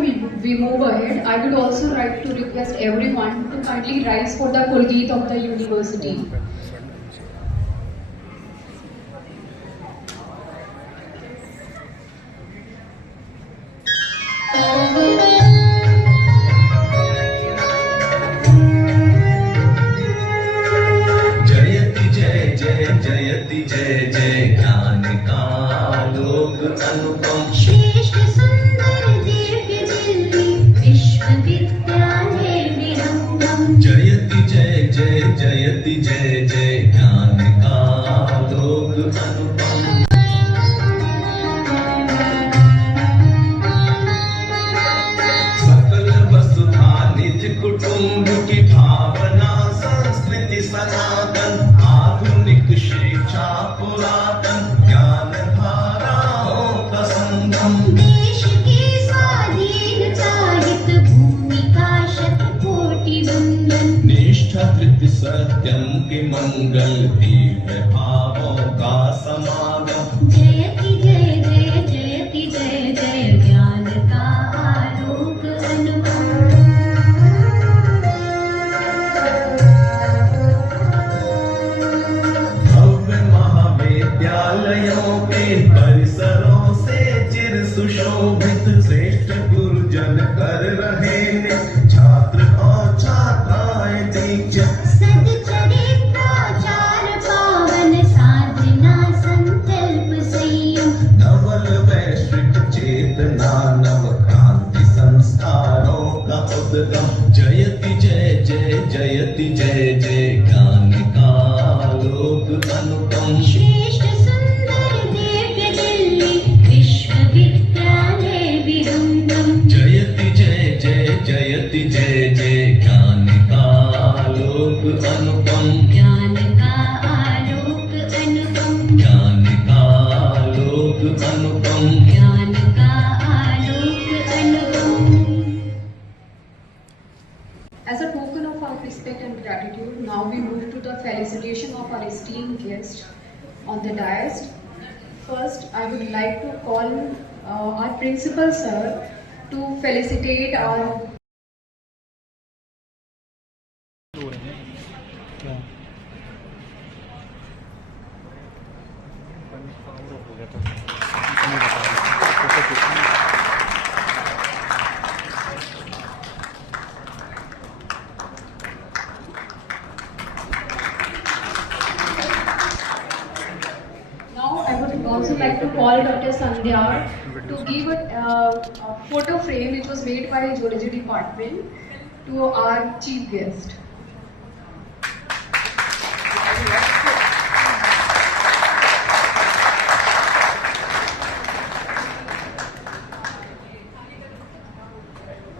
we move ahead, I would also like to request everyone to kindly rise for the Kulgeet of the university. जयति जय जय ज्ञान का लोक अनुपम श्रेष्ठ सुंदर दिव्य दिल्ली विश्वविद्यालय विरंगम जयति जय जय जयति जय जय ज्ञान का लोक अनुपम सकल वसुधा निज कुटुंब की भावना संस्कृति सनातन आधुनिक शिक्षा पुरातन ज्ञान धाराओं का संगम देश की स्वाधीनता हित भूमिका शतकोटि वंदन निष्ठा कृति सत्यम के मंगल दिव्य भावों का समागम जयति जय जय जयति जय जय ज्ञान का आलोक अनुपम भव्य महाविद्यालयों के परिसरों से चिर सुशोभित श्रेष्ठ गुरुजन कर रहे ने छात्र और छात्राएं दीक्षित सदचरित्राचार पावन साधना संकल्प संयम नवल वैश्विक चेतना नव क्रांति संस्कारों का उद्गम जयति जय जय जयति जय जय ज्ञान का लोक अनुपम श्रेष्ठ सुंदर दिव्य दिल्ली विश्वविद्यालय विरंगम जयति जय जय जयति जय जय ज्ञान का लोक अनुपम ज्ञान का आलोक अनुपम ज्ञान का लोक अनुपम ज्ञान का आलोक अनुपम As a token of our respect and gratitude, now we move to the felicitation of our esteemed guest on the dais. First, I would like to call our principal sir to felicitate our Now, I would also like to call Dr. Sandhya to give a photo frame which was made by Geology Department to our chief guest.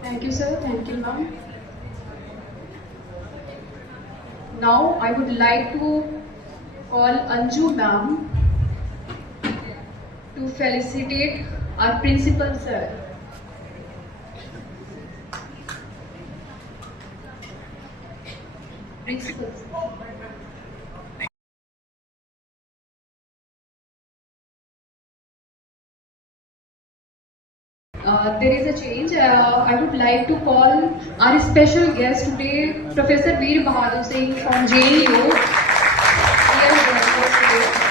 Thank you, sir. Thank you, ma'am. Now, I would like to call Anju ma'am to felicitate our principal sir. Principal sir. There is a change. I would like to call our special guest today, Professor Veer Bahadur Singh from JEU. He has joined us today.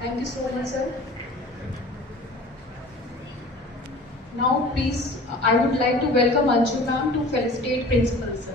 Thank you so much, sir. Now, please, I would like to welcome Anju ma'am to felicitate principal, sir.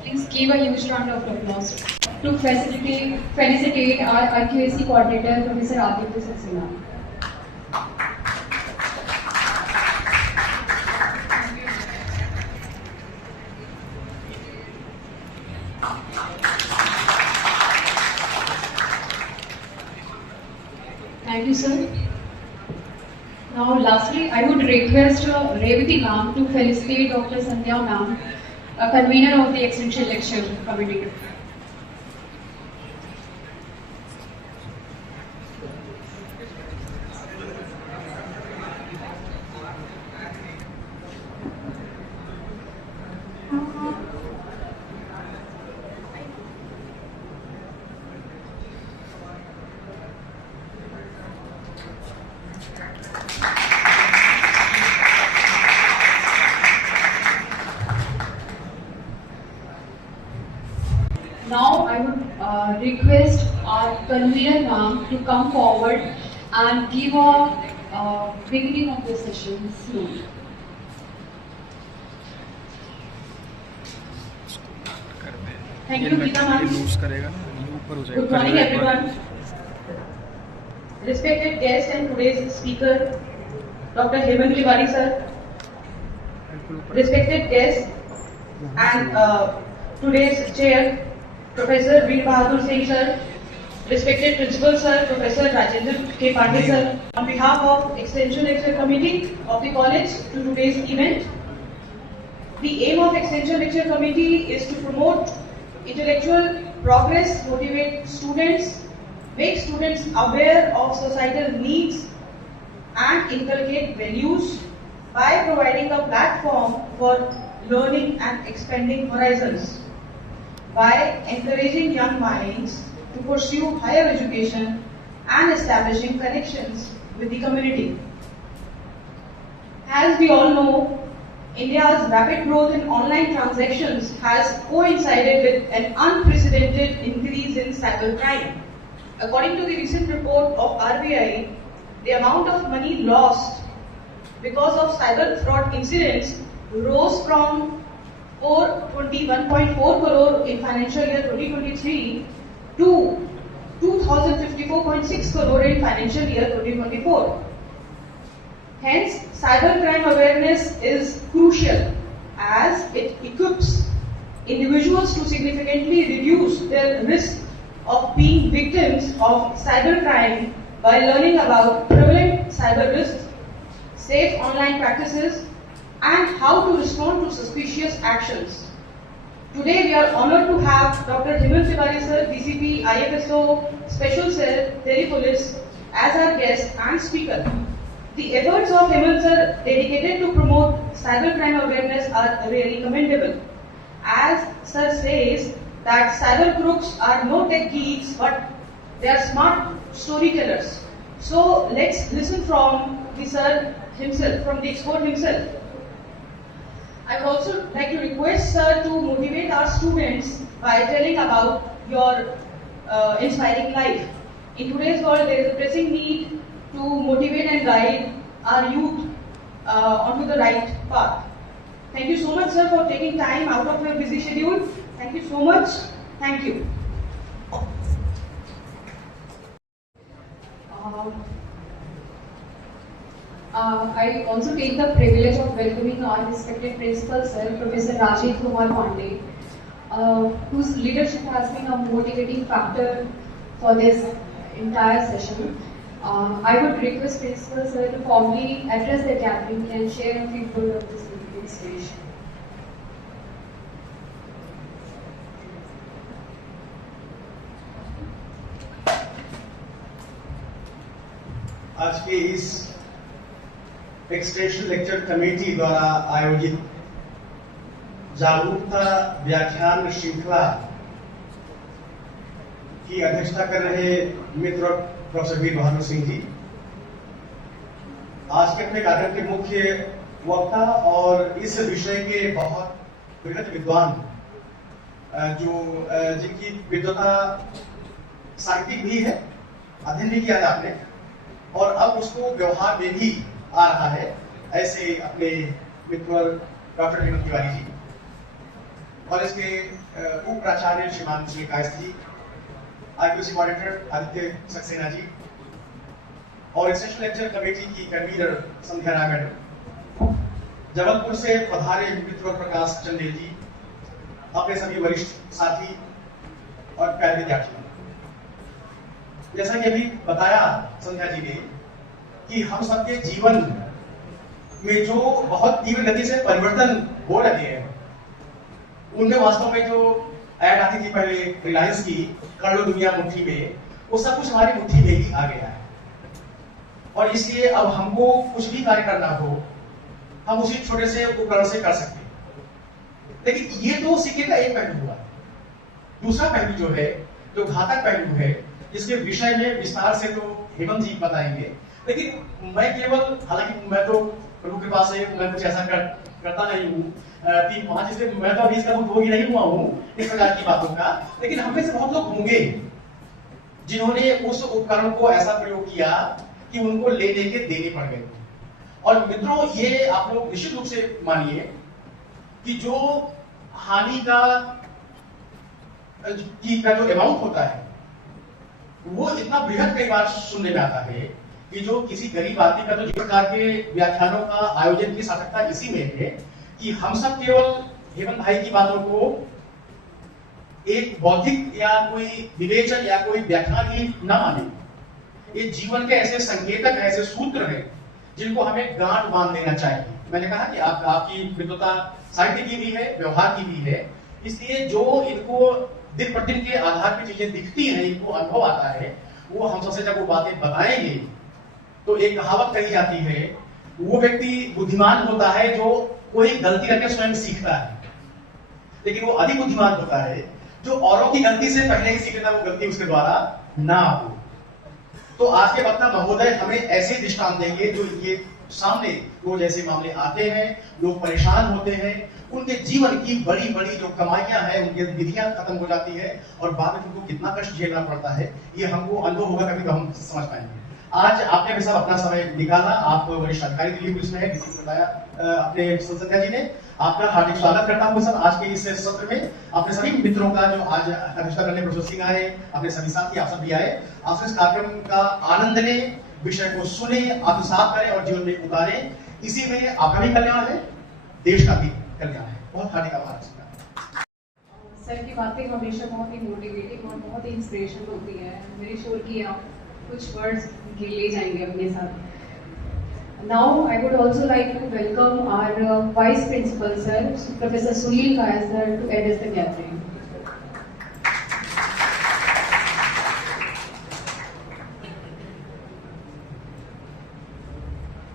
Please give a huge round of applause to felicitate our IQAC coordinator, Professor Aditya Saxena. you, sir. Now, lastly, I would request Revati ma'am to felicitate Dr. Sandhya ma'am, convener of the Extension Lecture Committee. Now I would request our convener ma'am to come forward and give a beginning of the session slowly. Thank you, Geeta ma'am. Good morning, everyone. Respected guest and today's speaker, Dr. Hemant Tiwari sir. Respected guest and today's chair, Professor Veer Bahadur Singh sir, respected principal sir, Professor Rajendra K. Pandey sir, on behalf of Extension Lecture Committee of the college to today's event. The aim of Extension Lecture Committee is to promote intellectual progress, motivate students, make students aware of societal needs and inculcate values by providing a platform for learning and expanding horizons, by encouraging young minds to pursue higher education and establishing connections with the community. As we all know, India's rapid growth in online transactions has coincided with an unprecedented increase in cybercrime. According to the recent report of RBI, the amount of money lost because of cyber fraud incidents rose from 421.4 crore in financial year 2023 to 2054.6 crore in financial year 2024. Hence, cybercrime awareness is crucial as it equips individuals to significantly reduce their risk of being victims of cybercrime by learning about prevalent cyber risks, safe online practices, and how to respond to suspicious actions. Today we are honored to have Dr. Hemant Tiwari sir, DCP, IFSO, Special Cell, Delhi Police as our guest and speaker. The efforts of Hemant sir dedicated to promote cybercrime awareness are really commendable. As sir says that cyber crooks are no tech geeks but they are smart storytellers. So let's listen from the sir himself, from the expert himself. I would also like to request sir to motivate our students by telling about your inspiring life. In today's world, there is a pressing need to motivate and guide our youth onto the right path. Thank you so much, sir, for taking time out of your busy schedule. Thank you so much. Thank you. I also take the privilege of welcoming our respected principal, sir, Professor Rajiv Kumar Pandey, whose leadership has been a motivating factor for this entire session. I would request Principal Sir to formally address the gathering and share a few words of this inspiration. आज के इस extension lecture committee द्वारा आयोजित जागरूकता व्याख्यान श्रृंखला की अध्यक्षता कर रहे मित्र प्रोफेसर वीर बहादुर सिंह जी, आज के अपने कार्यक्रम के मुख्य वक्ता और इस विषय के बहुत विगत विद्वान जिनकी विद्वता साहित्यिक भी है, अध्ययन भी किया था आपने और अब उसको व्यवहार में भी आ रहा है, ऐसे अपने मित्र डॉक्टर हेमंत तिवारी जी, कॉलेज के उप प्राचार्य श्रीमान श्री कायस्थ जी, आईपीसी मॉनिटर आदित्य सक्सेना जी और एक्सटेंशन लेक्चर कमेटी की कन्वीनर संध्या राय मैडम, जबलपुर से पधारे मित्र प्रकाश चंदेल जी, अपने सभी वरिष्ठ साथी और प्यारे विद्यार्थी, जैसा कि अभी बताया संध्या जी ने कि हम सबके जीवन में जो बहुत तीव्र गति से परिवर्तन हो रहे हैं, उनमें वास्तव में जो ऐड आती थी पहले रिलायंस की, कर लो दुनिया मुट्ठी में, वो सब कुछ हमारी मुट्ठी में ही आ गया है। और इसलिए अब हमको कुछ भी कार्य करना हो, हम उसी छोटे से उपकरण से कर सकते हैं। लेकिन ये तो सिक्के का एक पहलू हुआ। दूसरा पहलू जो है, जो घातक पहलू है, जिसके विषय में विस्तार से तो हेमंत जी बताएंगे, लेकिन मैं केवल, हालांकि मैं तो प्रभु कृपा से मैं कुछ ऐसा करता नहीं हूँ, 3-5, इसलिए मैं तो अभी इसका उपभोगी नहीं हुआ हूँ इस प्रकार की बातों का, लेकिन हम में से बहुत लोग होंगे जिन्होंने उस उपकरण को ऐसा प्रयोग किया कि उनको लेने के देने पड़ गए। और मित्रों, ये आप लोग निश्चित रूप से मानिए कि जो हानि का जो अमाउंट होता है वो इतना बृहद कई बार सुनने में आता है कि जो किसी गरीब आदमी का, तो जिस प्रकार के व्याख्यानों का आयोजन की सार्थकता इसी में है कि हम सब केवल हेमंत भाई की बातों को एक बौद्धिक या कोई विवेचन या कोई व्याख्यान ही न माने। ये जीवन के ऐसे संकेतक, ऐसे सूत्र हैं जिनको हमें गांठ बांध लेना चाहिए। मैंने कहा कि आपकी विद्वता साहित्य की भी है, व्यवहार की भी है, इसलिए जो इनको दिन प्रतिदिन के आधार पर चीजें दिखती हैं, इनको अनुभव आता है, वो हम सबसे जब वो बातें बताएंगे तो एक कहावत कही जाती है, वो व्यक्ति बुद्धिमान होता है जो कोई गलती करके स्वयं सीखता है, लेकिन वो अधिक बुद्धिमान होता है जो औरों की गलती से पहले ही सीख लेता, वो गलती उसके द्वारा ना हो। तो आज के वक्ता महोदय हमें ऐसे दृष्टांत देंगे जो ये सामने रोज ऐसे मामले आते हैं, लोग परेशान होते हैं, उनके जीवन की बड़ी बड़ी जो कमाइयां हैं, उनकी विधियां खत्म हो जाती है और बाद में उनको कितना कष्ट झेलना पड़ता है, ये हमको अनुभव होगा, कभी तो हम समझ पाएंगे। आज आपने भी सब अपना समय निकाला, आप वरिष्ठ अधिकारी के लिए कुछ है, किसी को बताया अपने संध्या जी ने, आपका हार्दिक स्वागत करता हूं सर आज के इस सत्र में। अपने सभी मित्रों का जो आज अध्यक्षता करने प्रोफेसर सिंह आए, अपने सभी साथी आप सब भी आए, आप इस कार्यक्रम का आनंद लें, विषय को सुने, आत्मसात करें और जीवन में उतारें। इसी में आपका भी कल्याण है, देश का भी कल्याण है। बहुत हार्दिक आभार सर की बातें हमेशा बहुत ही मोटिवेटिंग और बहुत ही इंस्पिरेशनल होती है। मेरी श्योर कि आप कुछ वर्ड्स ले जाएंगे अपने साथ। Now I would also like to welcome our Vice Principal Sir, Professor Sunil Kaya Sir, to address the gathering.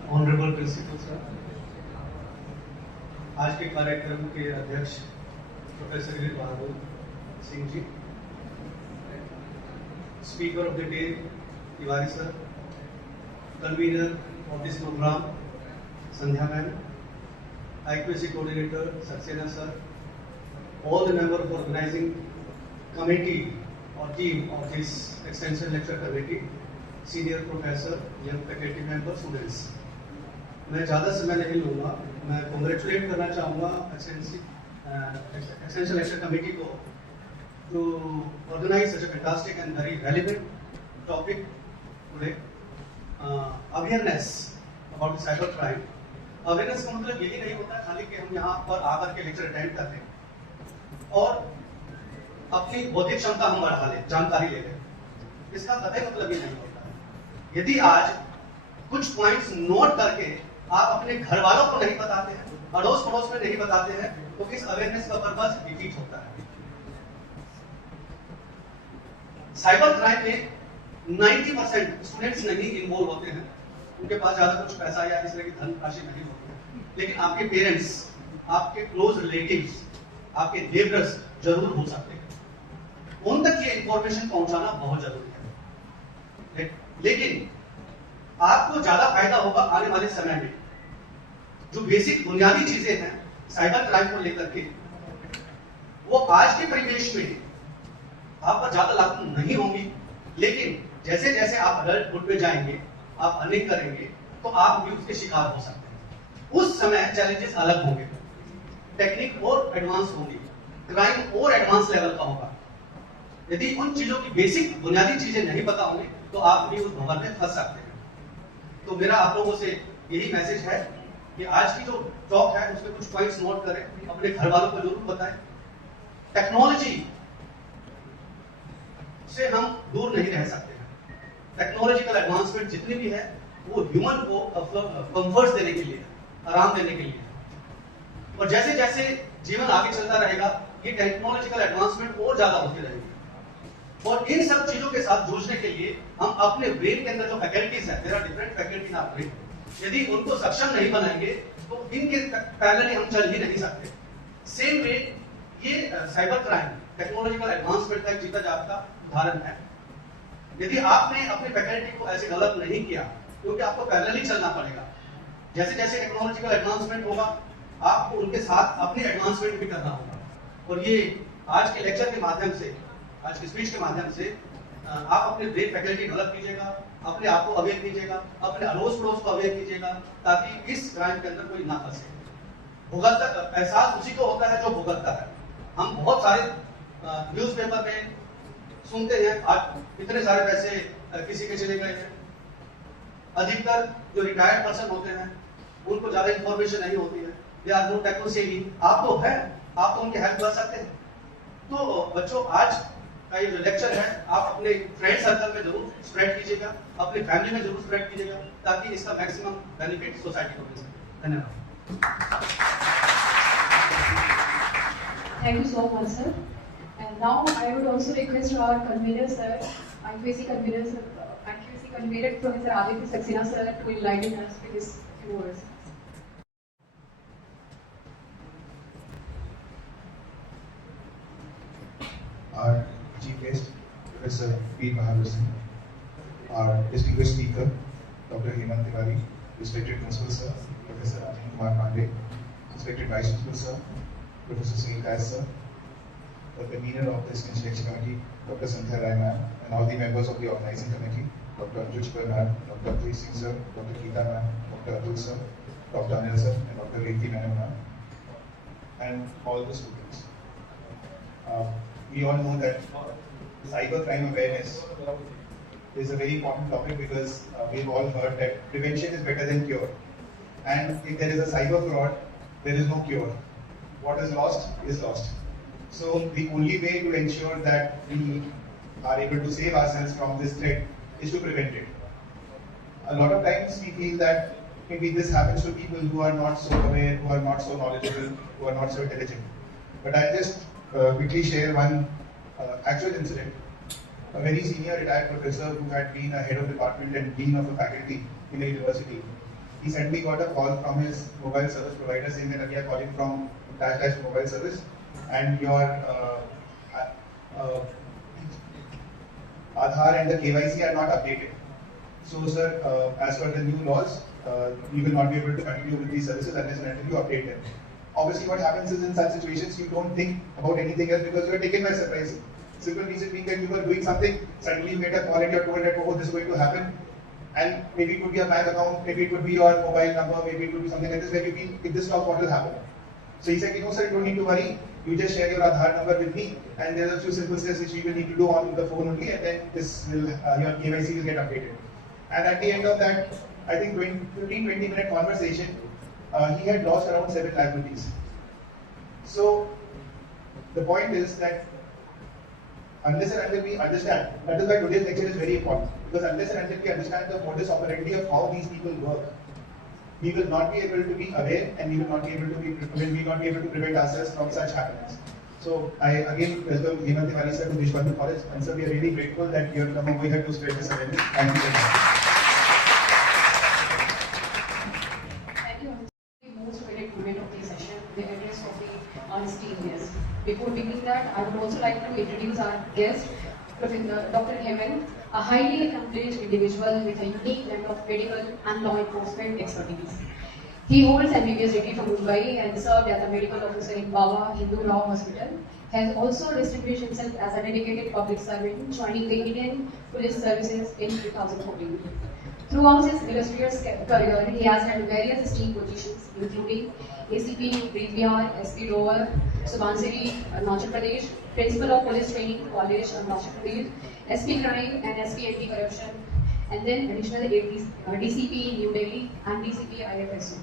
Honorable Principal Sir, आज के कार्यक्रम के अध्यक्ष professor Girish Bahadur Singh ji, speaker of the day Tiwari sir, convener of this program, Sandhya ma'am, IQAC coordinator Saxena sir, all the members of organizing committee or team of this extension lecture committee, senior professor, young faculty members, students. मैं ज़्यादा समय नहीं लूँगा, मैं congratulate करना चाहूँगा extension lecture committee को to organize such a fantastic and very relevant topic today. Awareness about cyber crime. Awareness का मतलब यही नहीं होता खाली कि हम यहाँ पर आकर के लेक्चर अटेंड कर लें और अपनी बौद्धिक क्षमता हम बढ़ा लें, जानकारी ले लें, इसका कभी मतलब ही नहीं होता है। यदि आज कुछ पॉइंट्स नोट करके आप अपने घर वालों को नहीं बताते हैं, अड़ोस पड़ोस में नहीं बताते हैं, तो इस अवेयरनेस का पर्पस डिफीट होता है। साइबर क्राइम में 90% स्टूडेंट्स नहीं इन्वॉल्व होते हैं, उनके पास ज्यादा कुछ पैसा या इस तरह की धन राशि नहीं होती है, लेकिन आपके पेरेंट्स, आपके क्लोज रिलेटिव्स, आपके नेबर्स जरूर हो सकते हैं। उन तक ये इंफॉर्मेशन पहुंचाना बहुत जरूरी है। लेकिन आपको ज्यादा फायदा होगा आने वाले समय में। जो बेसिक बुनियादी चीजें हैं साइबर क्राइम को लेकर के, वो आज के परिवेश में आप पर ज्यादा लागू नहीं होंगी, लेकिन जैसे जैसे आप अडल्टहुड में जाएंगे, आप अर्निंग करेंगे, तो आप भी उसके शिकार हो सकते हैं। उस समय चैलेंजेस अलग होंगे, टेक्निक और एडवांस होंगी, क्राइम और एडवांस लेवल का होगा। यदि उन चीजों की बेसिक बुनियादी चीजें नहीं पता होंगी तो आप भी उस भंवर में फंस सकते हैं। तो मेरा आप लोगों से यही मैसेज है कि आज की जो टॉक है उसमें कुछ पॉइंट्स नोट करें, अपने घर वालों को जरूर बताएं। टेक्नोलॉजी से हम दूर नहीं रह सकते हैं, टेक्नोलॉजिकल एडवांसमेंट जितनी भी है वो ह्यूमन को कंफर्ट्स देने के लिए है, आराम देने के लिए है। और जैसे जैसे जीवन आगे चलता रहेगा ये टेक्नोलॉजिकल एडवांसमेंट और ज्यादा होती रहेगी। और इन सब चीजों के साथ जूझने के लिए हम अपने ब्रेन के अंदर जो फैकल्टीज है, there are different faculties in our brain, यदि उनको सक्षम नहीं बनाएंगे तो इनके पैरेलली हम चल ही नहीं सकते। सेम वे ये साइबर क्राइम टेक्नोलॉजिकल एडवांसमेंट का एक जीता जागता उदाहरण है। यदि आपने अपने फैकल्टी को ऐसे डेवलप नहीं किया, क्योंकि आपको पैरेलली चलना पड़ेगा, जैसे जैसे टेक्नोलॉजिकल एडवांसमेंट होगा आपको उनके साथ अपनी एडवांसमेंट भी करना होगा। और ये आज के लेक्चर के माध्यम से, आज की स्पीच के माध्यम से आप अपने ब्रेन फैकल्टी डेवलप कीजिएगा, अपने आप को अवेयर कीजिएगा, अपने अड़ोस पड़ोस को अवेयर कीजिएगा, ताकि इस क्राइम के अंदर कोई ना फंसे। भुगतता एहसास उसी को होता है जो भुगतता है। हम बहुत सारे न्यूज़पेपर में सुनते हैं आज इतने सारे पैसे किसी के चले गए हैं। अधिकतर जो रिटायर्ड पर्सन होते हैं उनको ज्यादा इंफॉर्मेशन नहीं होती है, दे आर नो टेक्नो सेवी। आप तो है, आप तो उनकी हेल्प कर सकते हैं। तो बच्चों आज का ये जो लेक्चर है आप अपने फ्रेंड सर्कल में जरूर स्प्रेड कीजिएगा, अपने फैमिली में जरूर स्प्रेड कीजिएगा, ताकि इसका मैक्सिमम बेनिफिट सोसाइटी को मिल सके। धन्यवाद। Thank you so much, sir. And now I would also request our convener, sir, IQAC convener, Professor Aditya Saxena, sir, to enlighten us with his few words. Our chief guest, Professor P. Mahavir Singh, our distinguished speaker, Dr. Hemant Tiwari, respected principal sir, Professor Ajay Kumar Pandey, respected vice principal sir, Professor Sunil Kais sir, the convener of this intellectual committee, Dr. Sandhya Rai ma'am, and all the members of the organizing committee, Dr. Anjuj Par ma'am, Dr. Ajay Singh sir, Dr. Geeta ma'am, Dr. Atul sir, Dr. Anil sir, and Dr. Reeti Menon ma'am, and all the students. We all know that cybercrime awareness is a very important topic because we've all heard that prevention is better than cure. And if there is a cyber fraud, there is no cure. What is lost is lost. So the only way to ensure that we are able to save ourselves from this threat is to prevent it. A lot of times we feel that maybe this happens to people who are not so aware, who are not so knowledgeable, who are not so intelligent. But I'll just quickly share one actual incident. A very senior retired professor who had been a head of department and dean of a faculty in a university, he suddenly got a call from his mobile service provider saying that we are calling from dash mobile service and your Aadhaar and the KYC are not updated. So sir, as per the new laws, you will not be able to continue with these services unless and until you update them. Obviously what happens is in such situations you don't think about anything else because you are taken by surprise. Simple reason being that you were doing something, suddenly you get a call and you are told that oh, this is going to happen, and maybe it could be a bank account, maybe it could be your mobile number, maybe it could be something like this where you feel if this stops what will happen. So he said, no sir, you don't need to worry, you just share your Aadhaar number with me and there are a few simple steps which you will need to do on the phone only, and then this will, your KYC will get updated. And at the end of that, I think 15-20 minute conversation, he had lost around 7 lakh rupees. So the point is that unless and until we understand, that is why today's lecture is very important, because unless and until we understand the modus operandi of how these people work, we will not be able to be aware and we will not be able to prevent ourselves from such happenings. So I again welcome Hemant Tiwari sir to Deshbandhu College, and sir, we are really grateful that you have come over here to spread this awareness. Thank you very much. Thank you. The most credit moment of the session, the address of the esteemed guest. Before beginning that, I would also like to introduce our guest, Professor Dr. Hemant, a highly accomplished individual with a unique blend of medical and law enforcement expertise. He holds MBBS degree from Mumbai and served as a medical officer in Baba Hindu Law Hospital. Has also distinguished himself as a dedicated public servant, joining the Indian Police Services in 2014. Throughout his illustrious career, he has held various esteemed positions, including ACP, Brigadier Bihar, SP Rover, Subansiri, Arunachal Pradesh, Principal of Police Training College, Arunachal Pradesh, SP Crime and SP Anti-Corruption, and then additional DCP New Delhi and DCP IFSU.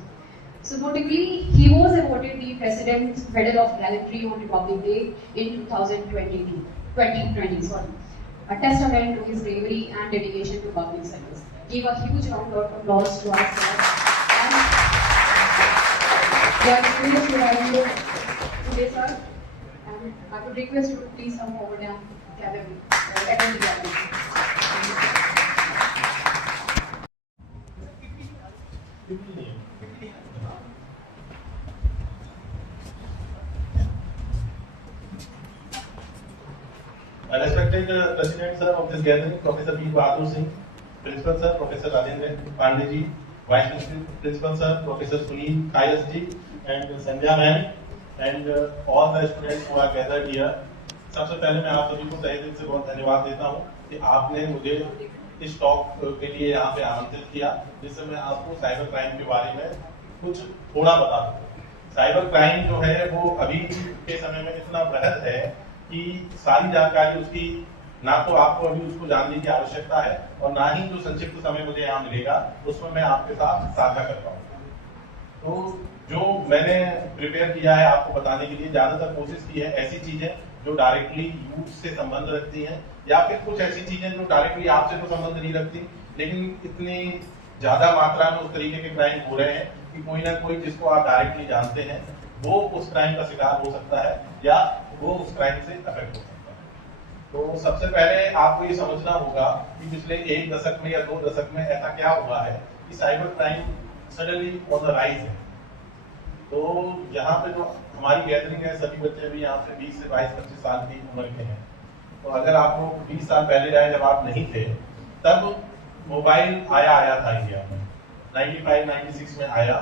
So notably, he was awarded the President's Medal of Gallantry on Republic Day in 2020. a testament to his bravery and dedication to public service. Give a huge round of applause to our sir. And we are privileged to have you today, sir. And I would request you to please come forward and gather attend the gathering. Respected President sir of this gathering, Professor B. Bahadur Singh, Principal sir, Professor Rajendra Pandey ji, Vice Principal sir, Professor Sunil Kayas ji, and Sandhya ma'am, and all the students who are gathered here. सबसे पहले मैं आप सभी को तहे दिल से बहुत धन्यवाद देता हूँ कि आपने मुझे इस टॉक के लिए यहाँ पे आमंत्रित किया, जिससे मैं आपको साइबर क्राइम के बारे में कुछ थोड़ा बता दूँ। साइबर क्राइम जो है वो अभी के समय में इतना बृहद है कि सारी जानकारी उसकी ना तो आपको अभी उसको जानने की आवश्यकता है और ना ही जो संक्षिप्त समय मुझे यहाँ मिलेगा उसमें मैं आपके साथ साझा कर पाऊंगा। तो जो मैंने प्रिपेयर किया है आपको बताने के लिए, ज्यादातर कोशिश की है ऐसी चीजें जो डायरेक्टली यूथ से संबंध रखती हैं, या फिर कुछ ऐसी चीजें जो डायरेक्टली आपसे तो संबंध नहीं रखती, लेकिन इतनी ज्यादा मात्रा में उस तरीके के क्राइम हो रहे हैं कि कोई ना कोई जिसको आप डायरेक्टली जानते हैं वो उस क्राइम का शिकार हो सकता है या वो उस क्राइम से अफेक्ट हो सकता है। तो सबसे पहले आपको ये समझना होगा कि पिछले 1 दशक में या 2 दशक में ऐसा क्या हुआ है कि cyber crime suddenly on the rise है। तो यहाँ पे जो हमारी गैदरिंग है, सभी बच्चे भी यहाँ से 20 से 22-25 साल की उम्र के हैं। तो अगर आप लोग 20 साल पहले जाए जब आप नहीं थे, तब मोबाइल आया था इंडिया में, 95-96 में आया।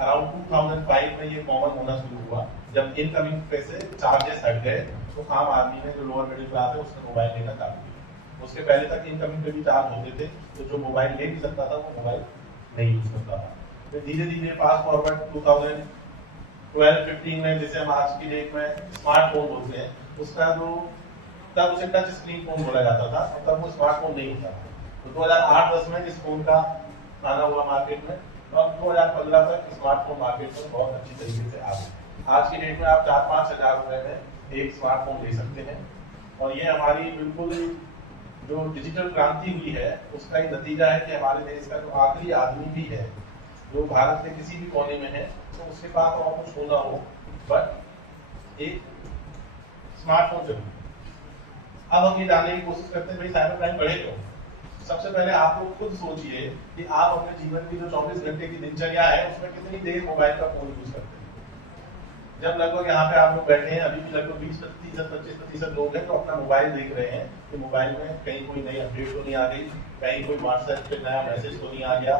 अराउंड 2005 में ये कॉमन होना शुरू हुआ, जब इनकमिंग पे से चार्जेस हट गए तो आम आदमी ने, जो लोअर मिडिल क्लास है, उसने मोबाइल लेना चालू किया। उसके पहले तक इनकमिंग पे भी चार्ज होते थे, तो जो मोबाइल ले भी सकता था वो मोबाइल नहीं यूज करता था। फिर धीरे धीरे फास्ट फॉरवर्ड 2012-15 में, जैसे हम आज की डेट में स्मार्टफोन बोलते हैं, उसका जो तब उसे टच स्क्रीन फोन बोला जाता था और तब वो स्मार्टफोन नहीं होता था। तो 2008-10 में इस फोन का आना हुआ मार्केट में, तो अब 2015 तक स्मार्टफोन मार्केट में बहुत अच्छी तरीके से आ गए। आज की डेट में आप 4-5 हजार रुपए में एक स्मार्टफोन ले सकते हैं, और ये हमारी बिल्कुल जो डिजिटल क्रांति हुई है उसका ही नतीजा है कि हमारे देश का जो आखिरी आदमी भी है, जो भारत के किसी भी कोने में है, तो उसके पास और कुछ होना हो बट एक स्मार्टफोन जरूर। अब हम ये जानने की कोशिश करते हैं भाई साइबर क्राइम बढ़े क्यों। सबसे पहले आप लोग खुद सोचिए कि आप अपने जीवन की जो 24 घंटे की दिनचर्या है उसमें कितनी देर मोबाइल का फोन यूज करते हैं। जब लगभग यहाँ पे आप लोग बैठे हैं, अभी भी लगभग 20-25% लोग हैं तो अपना मोबाइल देख रहे हैं कि मोबाइल में कहीं कोई नई अपडेट तो नहीं आ गई, कहीं कोई व्हाट्सएप पे नया मैसेज तो नहीं आ गया।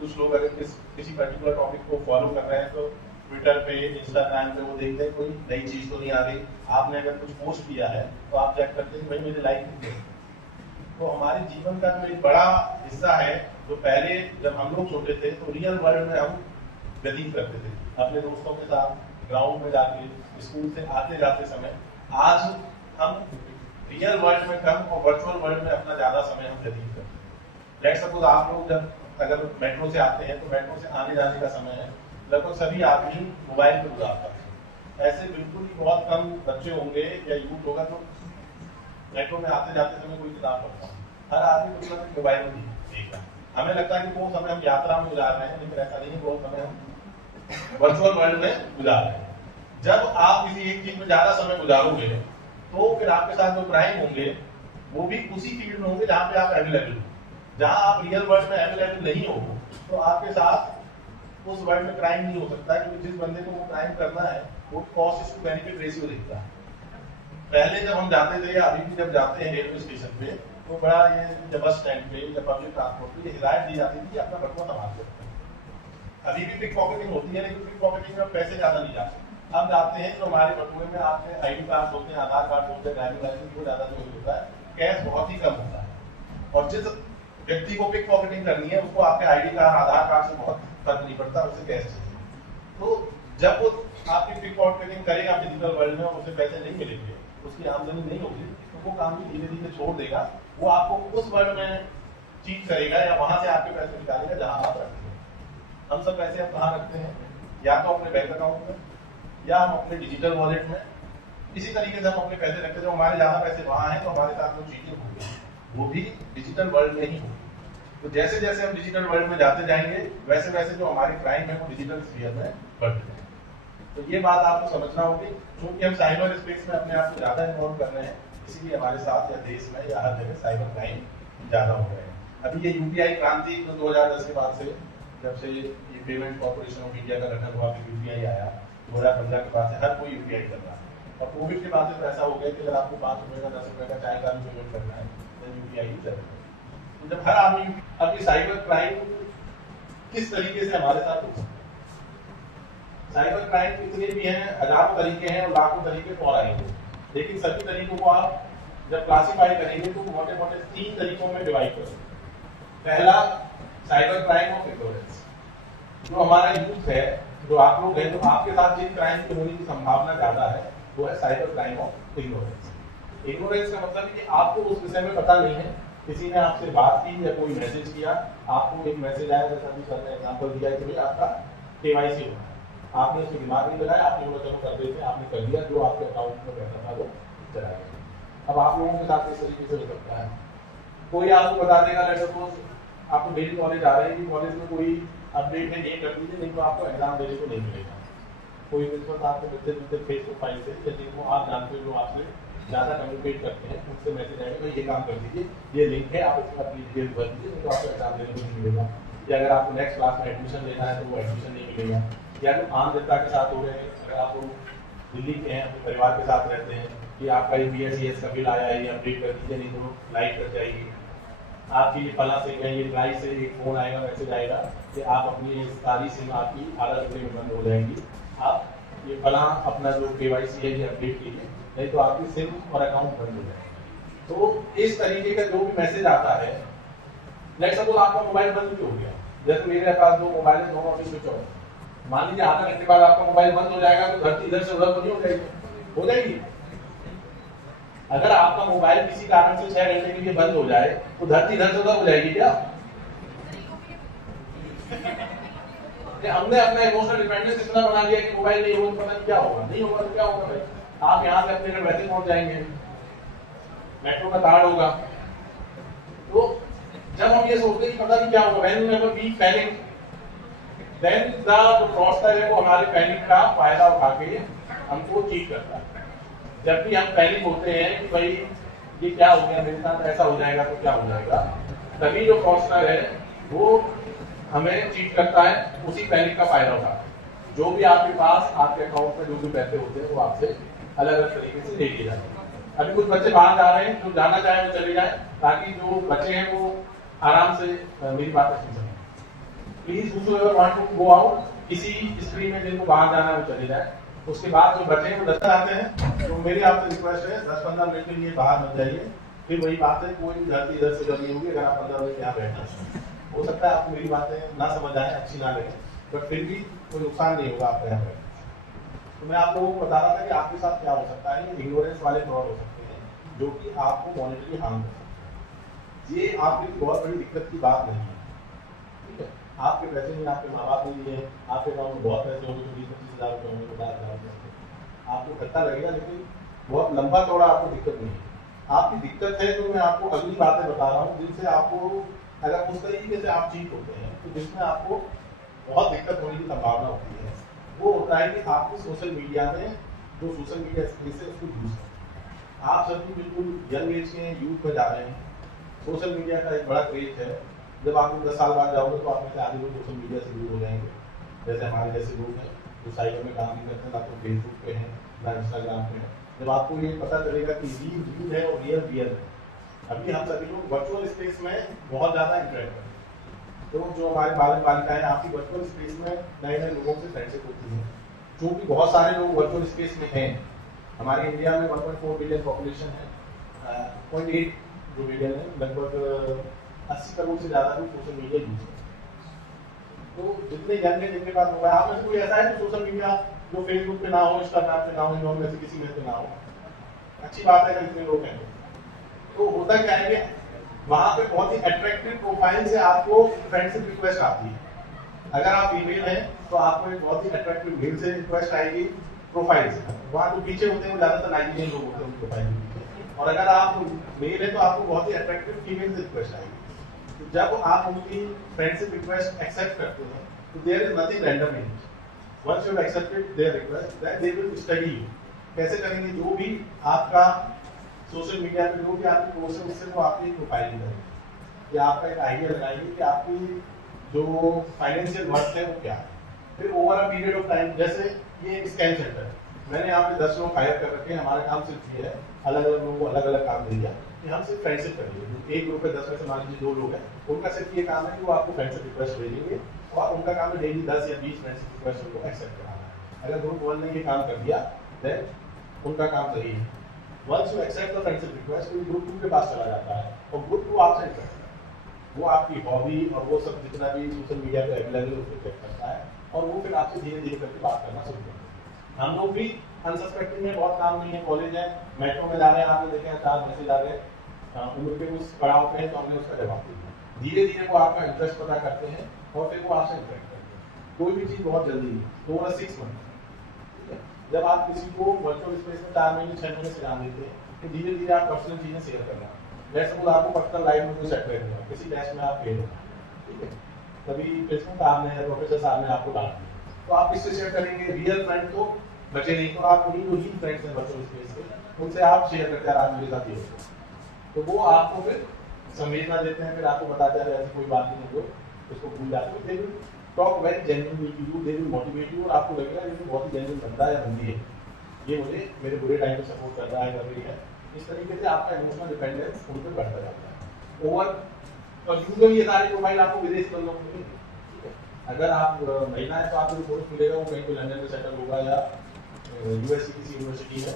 कुछ लोग अगर किसी पर्टिकुलर टॉपिक को फॉलो कर रहे हैं तो ट्विटर पे, इंस्टाग्राम पे वो देखते हैं कोई नई चीज तो नहीं आ गई। आपने अगर कुछ पोस्ट किया है तो आप चेक करते हैं कि भाई मेरे लाइक कितने। तो हमारे जीवन का जो एक बड़ा हिस्सा है, जो पहले जब हम लोग छोटे थे तो रियल वर्ल्ड में हम व्यतीत करते थे अपने दोस्तों के साथ, ग्राउंड में जाके, स्कूल से आते जाते समय। आज हम रियल वर्ल्ड में कम और वर्चुअल वर्ल्ड में अपना ज्यादा समय हम व्यतीत करते हैं। लेट्स सपोज आप लोग जब अगर मेट्रो से आते हैं तो मेट्रो से आने जाने का समय है लगभग सभी आदमी मोबाइल पर गुजारता है। ऐसे बिल्कुल ही बहुत कम बच्चे होंगे या यूथ होगा जो मेट्रो में आते जाते समय कोई किताब पढ़ता है। हर आदमी कुछ ना कुछ मोबाइल में देख रहा है। हमें लगता है कि वो समय हम यात्रा में गुजार रहे हैं, लेकिन ऐसा नहीं है, बहुत समय हम वर्चुअल वर्ल्ड में गुजार रहे हैं। जब आप किसी एक चीज में ज्यादा समय गुजारोगे तो फिर आपके साथ जो क्राइम होंगे वो भी उसी फील्ड में होंगे जहाँ पे आप अवेलेबल हो। जहाँ आप रियल वर्ल्ड में अवेलेबल नहीं हो तो आपके साथ उस वर्ल्ड में क्राइम नहीं हो सकता, क्योंकि जिस बंदे को वो क्राइम करना है वो कॉस्ट टू बेनिफिट रेशियो देखता है। पहले जब हम जाते थे या अभी भी जब जाते हैं रेलवे स्टेशन पे तो बड़ा ये जब बस स्टैंड पे या पब्लिक ट्रांसपोर्ट पे ये हिदायत दी जाती थी कि अपना बटुआ संभाल के रखें। अभी भी पिक पॉकेटिंग होती है, लेकिन पिक पॉकेटिंग में पैसे ज्यादा नहीं जाते। हम जाते हैं तो हमारे बटुए में आपके आईडी कार्ड होते हैं, आधार कार्ड होते हैं, ड्राइविंग लाइसेंस वो ज्यादा यूज होता है, कैश बहुत ही कम होता है। और जिस व्यक्ति को पिक पॉकेटिंग करनी है उसको आपके आईडी कार्ड, आधार कार्ड से बहुत फर्क नहीं पड़ता, उसे कैश चाहिए। तो जब वो आपकी पिक पॉकेटिंग करेगा डिजिटल वर्ल्ड में और उसे पैसे नहीं मिलेंगे, उसकी आमदनी नहीं होगी, तो वो काम भी धीरे धीरे छोड़ देगा। वो आपको उस वर्ल्ड में चीट करेगा या वहां से आपके पैसे निकालेगा जहां आप रखते हैं। हम सब पैसे हम कहाँ रखते हैं? या तो अपने बैंक अकाउंट में, या हम अपने डिजिटल वॉलेट में, इसी तरीके से हम अपने पैसे रखते, जब हमारे ज्यादा पैसे वहां हैं तो हमारे साथ जो चीजें होंगी वो भी डिजिटल वर्ल्ड में ही होगी। तो जैसे जैसे हम डिजिटल वर्ल्ड में जाते जाएंगे वैसे वैसे जो हमारी क्राइम है वो डिजिटल स्फीयर में बढ़ते जाएंगे। तो ये बात आपको समझना होगी, क्योंकि हम साइबर स्पेस में अपने आप को ज्यादा इन्वॉल्व कर रहे हैं, इसीलिए हमारे साथ या देश में या हर जगह साइबर क्राइम ज्यादा हो रहे हैं। अभी ये यूपीआई क्रांति 2010 के बाद से, जब से ये पेमेंट कॉर्पोरेशन ऑफ इंडिया का गठन हुआ, यूपीआई आया 2015 के बाद से हर कोई यूपीआई कर रहा है। और कोविड के बाद से तो ऐसा हो गया कि अगर आपको 5 रुपए का 10 रुपए का चाय का भी पेमेंट करना है तो यूपीआई ही चलेगा। तो जब हर आदमी, अब ये साइबर क्राइम किस तरीके से हमारे साथ हो सकता है? साइबर क्राइम कितने भी हैं, हजारों तरीके हैं और लाखों तरीके और आएंगे, लेकिन सभी तरीकों को आप जब क्लासिफाई करेंगे तो मोटे मोटे 3 तरीकों में डिवाइड करेंगे। पहला, साइबर क्राइम ऑफ इग्नोरेंस। जो हमारा यूथ है, जो आप लोग हैं, तो आपके साथ जिन क्राइम की होने की संभावना ज्यादा है वो है cyber crime of ignorance. Ignorance का मतलब है कि आपको उस विषय में पता नहीं है, किसी ने आपसे बात की या कोई मैसेज किया, आपको एक मैसेज आया, जैसा कि सर ने एग्जांपल दिया कि भाई आपका केवाईसी होना है, आपने उसके दिमाग नहीं लगाया, आपने बोला चलो कर देते, आपने कर दिया, जो आपके अकाउंट में पैसा था वो चला गया। अब आप लोगों के साथ इस तरीके से हो सकता है, कोई आपको बता देगा, लेट सपोज आपको डेली कॉलेज आ रहे हैं कि कॉलेज में कोई अपडेट है, ये कर दीजिए, नहीं तो आपको एग्जाम देने को नहीं मिलेगा। कोई प्रिंसिपल आपके बच्चे फेसबुक फाइल से या जिनको आप जानते हो, जो आपसे ज़्यादा कम्युनिकेट करते हैं, उनसे मैसेज आएगा भाई ये काम कर दीजिए, ये लिंक है, आप इसमें अपनी डिटेल भर दीजिए, नहीं तो आपको एग्जाम देने को नहीं मिलेगा। या अगर आपको नेक्स्ट क्लास में एडमिशन लेना है तो वो एडमिशन नहीं मिलेगा। या जो आम जनता के साथ हो रहे हैं, अगर आप दिल्ली के हैं, अपने परिवार के साथ रहते हैं कि आपका ये BSES का बिल आया है, ये अपडेट कर दीजिए, नहीं तो लाइट कर जाएगी। आपकी ये फला से या ये ड्राइव से एक फोन आएगा, मैसेज आएगा कि आप अपनी सारी सिम आपकी आधा घंटे में बंद हो जाएंगी, आप ये फला अपना जो KYC है ये अपडेट कीजिए, नहीं तो आपकी सिम और अकाउंट बंद हो जाएगा। तो इस तरीके का जो भी मैसेज आता है, लेट्स सपोज आपका मोबाइल बंद क्यों हो गया, जैसे मेरे पास 2 मोबाइल है, दोनों अभी स्विच ऑफ, मान लीजिए आधा घंटे बाद आपका मोबाइल बंद हो जाएगा तो धरती इधर से उधर तो नहीं हो जाएगी, हो जाएगी। अगर आपका मोबाइल किसी कारण से 6 घंटे के लिए बंद हो जाए तो धरती इधर से उधर हो जाएगी क्या? हमने अपना इमोशनल डिपेंडेंस इतना बना लिया कि मोबाइल नहीं होगा तो पता नहीं क्या होगा, नहीं होगा तो क्या होगा भाई? आप यहाँ से अपने घर वैसे पहुंच जाएंगे, मेट्रो का कार्ड होगा। तो जब हम ये सोचते हैं कि पता नहीं क्या होगा, when we have a weak panic, then the fraudster है वो हमारे पैनिक का फायदा उठा के हमको चीट करता है। जब भी हम पैनिक होते हैं कि भाई ये क्या हो गया मेरे साथ, ऐसा हो जाएगा तो क्या हो जाएगा, तभी जो फ्रॉडस्टर है वो हमें चीट करता है, उसी पैनिक का फायदा उठाता है। जो भी आपके पास आपके अकाउंट में जो भी पैसे होते हैं वो आपसे अलग अलग तरीके से ले लिए जाते हैं। अभी कुछ बच्चे बाहर जा रहे हैं, जो जाना चाहे वो चले जाए, ताकि जो बच्चे हैं वो आराम से मेरी बातें सुन सकें। Please whosoever want to go out, किसी स्ट्रीम में जिनको बाहर जाना है वो चले जाए। उसके बाद जो बच्चे हैं वो 10 आते हैं, तो मेरी आपसे रिक्वेस्ट है 10-15 मिनट के लिए बाहर मत जाइए। फिर वही बात है, कोई भी धरती इधर से उधर नहीं होगी अगर आप 15 मिनट यहाँ बैठे। हो सकता है आपको मेरी बातें ना समझ आए, अच्छी ना लगे, बट फिर भी कोई नुकसान नहीं होगा आपको यहाँ बैठे। तो मैं आप लोगों को बता रहा था कि आपके साथ क्या हो सकता है, ये इग्नोरेंस वाले फ्रॉड हो सकते हैं जो कि आपको मॉनेटरी हार्म कर सकते हैं। ये आपके लिए बहुत बड़ी दिक्कत की बात नहीं है, ठीक है? आपके पैसे नहीं, आपके माँ बाप ने दिए, आपके अकाउंट में बहुत पैसे होंगे, 20-25 हज़ार रुपये होंगे, 50,000 रुपये, आपको खर्चा लगेगा, लेकिन बहुत लंबा चौड़ा आपको दिक्कत नहीं है। आपकी दिक्कत है जो मैं आपको अगली बातें बता रहा हूँ, जिनसे आपको अगर उस तरीके से आप चीट होते हैं तो जिसमें आपको बहुत दिक्कत होने की संभावना होती है, वो होता है कि आपको सोशल मीडिया में जो सोशल मीडिया स्पेस है उसको यूज करें। आप सभी बिल्कुल यंग एज के यूथ में जा रहे हैं, सोशल मीडिया का एक बड़ा क्रेज है। जब आप 10 साल बाद जाओगे तो आप में से आधे लोग सोशल मीडिया से दूर हो जाएंगे। जैसे हमारे जैसे लोग हैं जो साइबर में काम नहीं करते, ना तो फेसबुक पे हैं ना इंस्टाग्राम पे हैं। जब आपको ये पता चलेगा कि रील है और रियल है। अभी हम सभी लोग वर्चुअल स्पेस में बहुत ज़्यादा इंटरेक्ट करते हैं, तो जो हमारे बालक बालिकाएं आपकी वर्चुअल स्पेस में नए नए लोगों से फ्रेंडशिप होती है। क्योंकि बहुत सारे लोग वर्चुअल स्पेस में हैं, हमारे इंडिया में 1.4 बिलियन पॉपुलेशन है, 0.8 जो बिलियन है, लगभग 80 करोड़ से ज़्यादा लोग सोशल मीडिया यूज करते हैं। तो जितने यंग है जिनके पास मोबाइल, आप में कोई ऐसा है जो सोशल मीडिया जो फेसबुक पे ना हो, इंस्टाग्राम पे ना हो, इन में से किसी में से ना हो? अच्छी बात है कि इतने लोग हैं। तो होता क्या है कि वहां पे बहुत ही अट्रैक्टिव प्रोफाइल से आपको फ्रेंडशिप रिक्वेस्ट आती है। अगर आप फीमेल हैं तो आपको एक बहुत ही अट्रैक्टिव मेल से रिक्वेस्ट आएगी, प्रोफाइल से, वहाँ जो पीछे होते हैं वो ज़्यादातर नाइजीरियन लोग होते हैं उनके प्रोफाइल के पीछे। और अगर आप मेल है तो आपको बहुत ही अट्रैक्टिव फीमेल से रिक्वेस्ट आएगी। तो जब आप उनकी फ्रेंडशिप रिक्वेस्ट एक्सेप्ट करते हैं तो there is nothing random in it. Once you have accepted their request then they will study you. कैसे करेंगे? जो भी आपका सोशल मीडिया पे जो भी आपकी पोस्ट है उससे वो आपकी प्रोफाइल करेंगे या आपका एक आइडिया लगाएंगे कि आपकी जो फाइनेंशियल वर्थ है वो क्या है। फिर over a period of time, जैसे ये एक स्कैम सेंटर है, मैंने यहाँ पे 10 लोग हायर कर रखे हैं, हमारा काम सिर्फ ये है अलग अलग लोगों को अलग अलग काम दे दिया कि हम सिर्फ फ्रेंडशिप करेंगे। एक ग्रुप में 10 में से मान लीजिए 2 लोग हैं, उनका सिर्फ ये काम है कि वो आपको फ्रेंडशिप रिक्वेस्ट भेजेंगे और उनका काम है डेली 10 या 20 फ्रेंडशिप रिक्वेस्ट उनको एक्सेप्ट कराना है। अगर ग्रुप 1 ने ये काम कर दिया देन उनका काम सही है। Once you accept the friendship request तो ग्रुप 2 के पास चला जाता है और ग्रुप 2 आपसे इंटरेस्ट करता है, वो आपकी हॉबी और वो सब जितना भी सोशल मीडिया पे अवेलेबल है उसको चेक करता है और वो फिर आपसे धीरे धीरे करके बात करना शुरू करते हैं। हम लोग भी अनसस्पेक्टिंग में, बहुत काम नहीं है, कॉलेज है, मेट्रो में जा रहे हैं, आपने देखे हैं 4 मैसेज आ रहे हैं, उम्र के उस पड़ाव पे है तो हमने उसका जवाब दिया। धीरे धीरे वो आपका इंटरेस्ट पता करते हैं और फिर वो आपसे इंटरेक्ट करते हैं। कोई भी चीज़ बहुत जल्दी नहीं, तो वो 6 मंथ जब आप किसी को वर्चुअल स्पेस में 4 महीने 6 महीने से जान देते हैं तो धीरे धीरे आप पर्सनल चीज़ें शेयर करना। जैसे सपोज आपको पर्सनल लाइफ में कोई सेट करना है, किसी टेस्ट में आप फेल हो, ठीक है, तभी प्रिंसिपल साहब ने, प्रोफेसर साहब ने आपको डांट दिया, तो आप किससे शेयर करेंगे? रियल फ्रेंड तो बचे नहीं, तो आप उन्हीं जो ही फ्रेंड्स हैं वर्चुअल स्पेस के उनसे आप शेयर करते हैं, आज मेरे साथ ये हो, तो वो आपको फिर संवेदना देते हैं, फिर आपको बताते हैं ऐसी कोई बात नहीं है, उसको भूल जाते हैं। They will talk very genuinely to you, they will motivate you और आपको लगेगा ये बहुत ही जेन्युइन बंदा है या बंदी है, ये मुझे मेरे बुरे टाइम में सपोर्ट कर रहा है, कर रही है। इस तरीके से आपका इमोशनल डिपेंडेंस उन पर बढ़ता जाता है। ओवर और यूजुअली ये सारे प्रोफाइल आपको विदेश में लोग मिलेंगे, ठीक है। अगर आप महिला है तो आपको कोर्स मिलेगा, वो कहीं तो लंदन में सेटल होगा या यूएस की किसी यूनिवर्सिटी में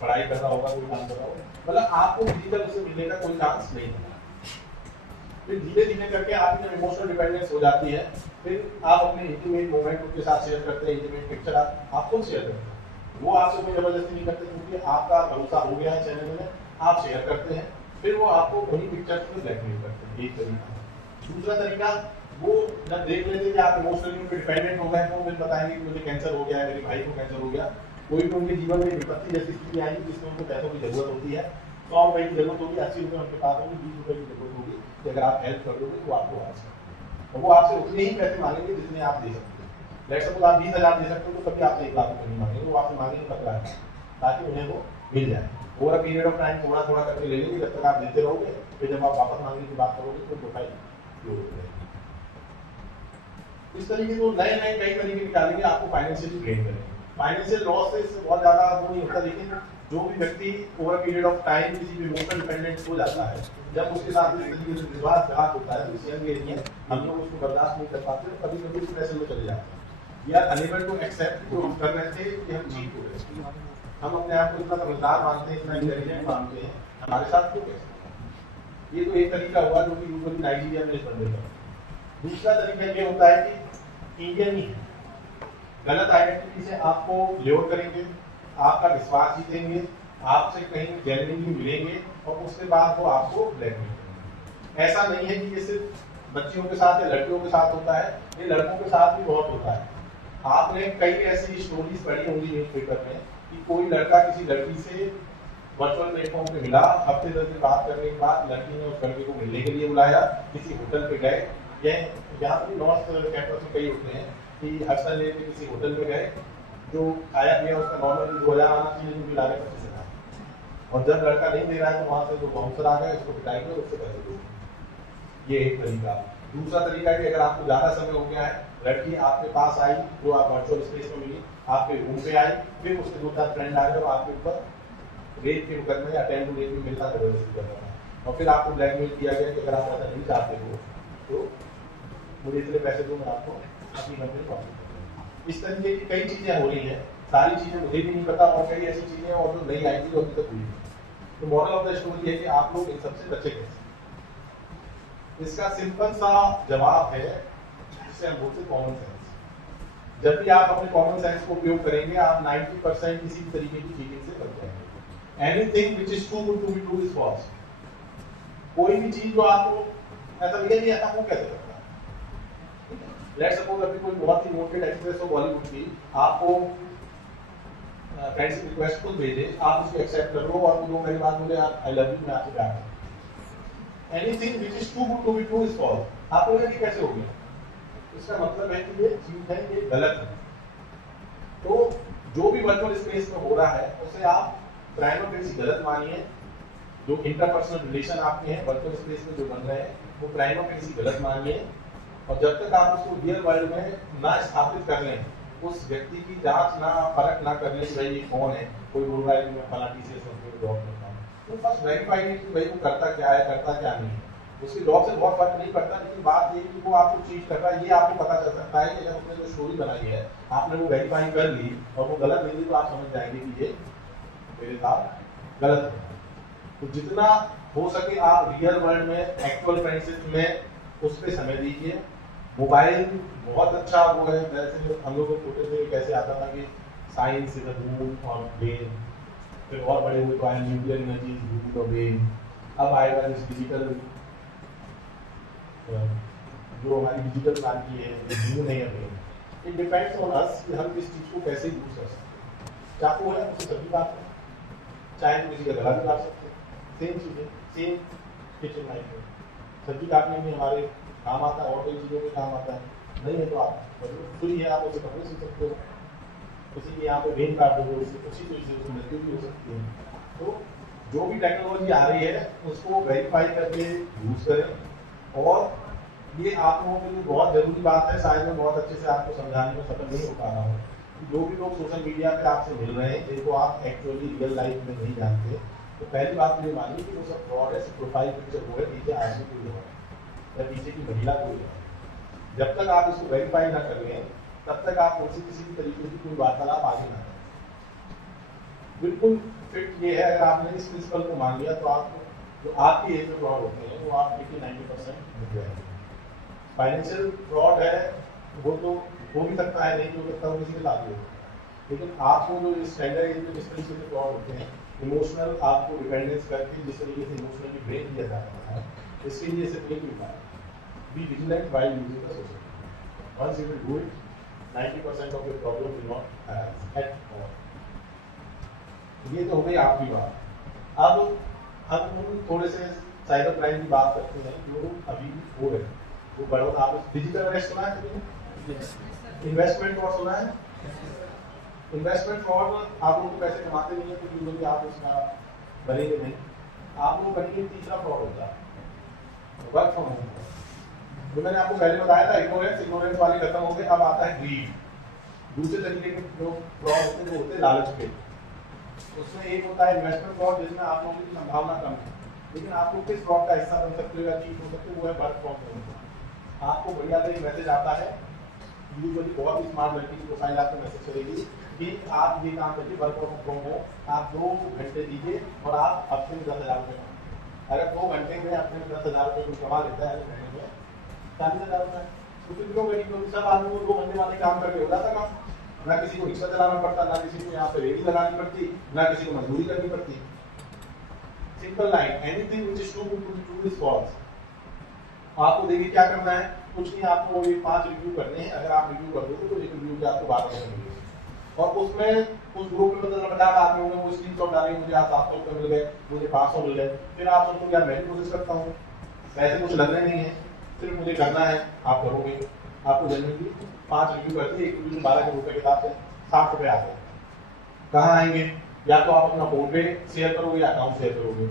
पढ़ाई कर रहा होगा, कोई काम कर रहा होगा, मतलब आपको फिजिकल उससे मिलने का कोई चांस नहीं है। फिर धीरे धीरे करके आपकी जब इमोशनल डिपेंडेंस हो जाती है, फिर आप अपने इंटीमेट मोमेंट उनके साथ शेयर करते हैं, इंटीमेट पिक्चर आप खुद शेयर करते हैं, वो आपसे कोई जबरदस्ती नहीं करते क्योंकि आपका भरोसा हो गया है चैनल में, आप शेयर करते हैं, फिर वो आपको वही पिक्चर में ब्लैकमेल करते हैं। एक तरीका। दूसरा तरीका, वो जब देख लेते हैं कि आप इमोशनली डिपेंडेंट हो गए तो फिर बताएंगे कि मुझे कैंसर हो गया है, मेरे भाई को कैंसर हो गया, कोई भी उनके जीवन में विपत्ति जैसी स्थिति आएगी जिसमें उनको पैसों की जरूरत होती है, 100 रुपए की जरूरत होगी, 80 रुपए उनके पास होगी, 20 रुपए की जरूरत होगी, कि अगर आप हेल्प कर दोगे तो आपको आ सकते और वो आपसे उतने ही पैसे मांगेंगे जितने आप दे सकते हैं। लेट्स सपोज आप 20,000 दे सकते हो तो कभी आपसे 1 लाख रुपए नहीं मांगेंगे, वो आपसे मांगेंगे 15 लाख ताकि उन्हें वो मिल जाए। Over a period of time थोड़ा थोड़ा करके ले लेंगे, जब तक आप देते रहोगे, फिर जब आप वापस मांगने की बात करोगे तो प्रोफाइल क्लोज हो जाएगी। इस तरीके से नए नए कई तरीके निकालेंगे, आपको फाइनेंशियली ट्रेन करेंगे। फाइनेंशियल लॉस से बहुत ज्यादा वो नहीं होता, लेकिन जो भी व्यक्ति ओवर पीरियड ऑफ टाइम किसी भी इमोशनल डिपेंडेंट हो जाता है, जब उसके साथ इस तरीके से विश्वासघात होता है, इस यंग एज में हम लोग उसको बर्दाश्त नहीं कर पाते, कभी कभी डिप्रेशन में चले जाते हैं। We are enable to accept जो हम कर रहे थे कि हम चीट हो रहे हैं, हम अपने आप को इतना समझदार मानते हैं, इतना इंटेलिजेंट मानते हैं, हमारे साथ क्यों कैसे? ये तो एक तरीका हुआ जो कि यूजुअली नाइजीरिया में इस बंदे का। दूसरा तरीका ये होता है कि इंडियन ही गलत आइडेंटिटी से आपको ल्योर करेंगे, आपका विश्वास जीतेंगे, आपसे कहीं जेन्युइनली मिलेंगे और उसके बाद वो आपको ब्लैकमेल करेंगे। ऐसा नहीं है कि ये सिर्फ बच्चियों के साथ या लड़कियों के साथ होता है, ये लड़कों के साथ भी बहुत होता है। आपने कई ऐसी स्टोरीज पढ़ी होंगी न्यूज़पेपर में कि कोई लड़का किसी लड़की से वर्चुअल प्लेटफॉर्म पे मिला, हफ्ते 10 दिन बात करने के बाद लड़की ने उस लड़के को मिलने के लिए बुलाया, किसी होटल पे गए, यहाँ पर नॉर्थ कैंपस में कई होते हैं कि हर्षल लेके किसी होटल में गए, जो खाया पिया उसका नॉर्मली 2000 आना चाहिए, लेकिन बिला के 25,000, और जब लड़का नहीं दे रहा है तो वहाँ से जो बाउंसर आ गए उसको पिटाएंगे, उससे पैसे दो। ये एक तरीका। दूसरा तरीका है कि अगर आपको ज़्यादा समय हो गया है, लड़की आपके पास आई, जो आप वर्चुअल स्पेस में मिली, आपके रूम पे आई, फिर उसके 2-4 फ्रेंड आ गए और आपके ऊपर रेप के मुकदमे या अटेम्प्ट टू रेप में मिलता जबरदस्ती कर रहा है, और फिर आपको ब्लैकमेल किया गया कि अगर आप ऐसा नहीं चाहते हो तो मुझे इतने पैसे दो, मैं आपको अपनी कंपनी वापस कर दूंगा। इस तरीके की कई चीज़ें हो रही हैं, सारी चीज़ें मुझे भी नहीं पता, और कई ऐसी चीज़ें और जो नहीं आई थी जो अभी तक हुई है। तो मॉरल ऑफ द स्टोरी है कि आप लोग इन सबसे बचे कैसे। इसका सिंपल सा जवाब है जिसे हम बोलते हैं कॉमन सेंस। जब भी आप अपने कॉमन सेंस को उपयोग करेंगे, आप 90% किसी भी तरीके की चीज़ों से बच जाएंगे। Anything which is too good to be true is false. कोई भी चीज जो आपको ऐसा लगे नहीं, ऐसा हो कैसे सकता है। लेट्स सपोज अभी कोई बहुत ही नोटेड एक्ट्रेस हो बॉलीवुड की, आपको फ्रेंड्स रिक्वेस्ट खुद भेजे, आप उसको एक्सेप्ट कर लो और वो मेरी बात बोले आप आई लव यू, मैं आपसे प्यार करता हूं। Anything which is too good to be true is false. आप बोले कि कैसे हो गया, इसका मतलब है कि ये चीज है, ये गलत है। तो जो भी वर्चुअल स्पेस में हो रहा है उसे आप प्राइमा फेसी गलत मानिए। जो इंटरपर्सनल रिलेशन आपके हैं वर्चुअल स्पेस में जो बन रहे हैं वो प्राइमा फेसी गलत मानिए, और जब तक आप उसको रियल वर्ल्ड में ना स्थापित कर लें, उस व्यक्ति की जांच ना फर्क ना कर लें कि भाई ये कौन है, कोई बोल रहा है कि मैं फला टीसीएस में जॉब करता हूँ, तो फर्स्ट वेरीफाई कि भाई वो करता क्या है, करता क्या नहीं है। उसकी जॉब से बहुत फर्क नहीं पड़ता, लेकिन बात ये कि वो आपको चीज कर रहा है ये आपको पता चल सकता है कि अगर उसने जो स्टोरी बनाई है आपने वो वेरीफाई कर ली और वो गलत निकली तो आप समझ जाएंगे कि ये मेरे साथ गलत है। तो जितना हो सके आप रियल वर्ल्ड में एक्चुअल फ्रेंडशिप में उस पर समय दीजिए। मोबाइल बहुत अच्छा वो है, जैसे हम लोग छोटे थे कैसे आता था कि साइंस इज द मून और ब्रेन, फिर और बड़े हुए तो आए nuclear energy is root of brain, अब आएगा इस डिजिटल जो हमारी डिजिटल क्रांति है मून है या brain. It depends on us कि हम इस चीज को कैसे यूज कर सकते हैं। चाकू है उसे सब्जी काट सकते हैं, चाहे तो किसी का गला भी काट सकते हैं, सेम चीजें सेम किचन नाइफ में सब्जी काटने में हमारे काम आता है और कई चीज़ों में काम आता है। नहीं है तो आप फ्री है, आप उसे कपड़े सी सकते हो, किसी के यहाँ पे वेन काट दोगे उससे उसी चीज़ से मृत्यु भी हो सकती है। तो जो भी टेक्नोलॉजी आ रही है उसको वेरीफाई करके यूज करें। और ये आप लोगों के लिए बहुत जरूरी बात है, शायद मैं बहुत अच्छे से आपको समझाने में सफल नहीं हो पा रहा हूँ। जो भी लोग सोशल मीडिया पे आपसे मिल रहे हैं जिनको आप एक्चुअली रियल लाइफ में नहीं जानते, तो पहली बात ये मानिए कि वो सब फ्रॉड है, प्रोफाइल पिक्चर वो है, पीछे आदमी कोई है या पीछे की महिला कोई है। जब तक आप इसको वेरीफाई ना कर लें तब तक आप उनसे किसी भी तरीके की कोई वार्तालाप आगे ना करें। बिल्कुल फिट ये है, अगर आपने इस प्रिंसिपल को मान लिया तो आपको जो आपकी एज में फ्रॉड होते हैं वो आप 80-90% मिल जाएंगे। फाइनेंशियल फ्रॉड है वो तो हो भी सकता है, नहीं हो सकता वो किसी के साथ हो, लेकिन आपको जो स्टैंडर्ड एज में जिस तरीके से फ्रॉड होते हैं, इमोशनल आपको डिपेंडेंस करके जिस तरीके से इमोशनली ब्रेक दिया जाता है, इसके लिए सिर्फ एक उपाय, be vigilant while using the social media. Once you will do it, 90% of your problem will not arise at all. ये तो हो गई आपकी बात। अब हम थोड़े से साइबर क्राइम की बात करते हैं जो अभी हो रहे हैं, वो बढ़ोतरी। आप डिजिटल अरेस्ट सुना है कभी? इन्वेस्टमेंट फ्रॉड सुना है? इन्वेस्टमेंट फ्रॉड आप लोग पैसे कमाते नहीं है तो यूजुअली आप उसका बनेंगे नहीं। आप लोग बनेंगे तीसरा फ्रॉड होता है वर्क फ्रॉम होम। जो मैंने आपको पहले बताया था इग्नोरेंस वाले खत्म हो गए, अब आता है ग्रीड। दूसरे तरीके के जो फ्रॉड होते हैं वो होते हैं लालच के। उसमें एक होता है इन्वेस्टमेंट फ्रॉड जिसमें आप लोगों की संभावना कम है, लेकिन आपको किस फ्रॉड का हिस्सा बन सकते हो या चीज हो सकते हो, वो है वर्क फ्रॉम होम। आपको बढ़िया से मैसेज आता है, यूजुअली बहुत ही स्मार्ट लड़की की प्रोफाइल आपको मैसेज करेगी कि आप ये काम करिए, वर्क फ्रॉम होम, आप 2 घंटे दीजिए और आप हफ्ते में 10,000 रुपये कमाएं। अगर 2 घंटे में हफ्ते में 10,000 रुपये कोई कमा लेता है महीने में 40,000 रुपये, तो फिर क्यों करी? क्योंकि सब आदमी को 2 घंटे वाले काम करके हो जाता काम, ना किसी को रिक्शा चलाना पड़ता, ना किसी को यहाँ पे रेडी लगानी पड़ती, ना किसी को मजदूरी करनी पड़ती। Simple line, anything which is too good to be true is false. आपको देखिए क्या करना है, कुछ नहीं, आपको ये 5 रिव्यू करने हैं। अगर आप रिव्यू कर दोगे तो एक रिव्यू के आपको 12 मिलेंगे, और उसमें उस ग्रुप में मतलब 50 आदमी होंगे, वो स्क्रीनशॉट डालेंगे, मुझे आज 700 रुपये मिल गए, मुझे 500 मिल गए। फिर आप सोचोगे यार मैं भी कोशिश करता हूँ, वैसे कुछ लगने नहीं है, सिर्फ मुझे करना है, आप करोगे। आपको जनरली 5 रिव्यू करते हैं, एक रिव्यू 12 रुपये के हिसाब से 60 रुपये आते हैं। कहाँ आएंगे? या तो आप अपना फोन पे शेयर करोगे या अकाउंट शेयर करोगे,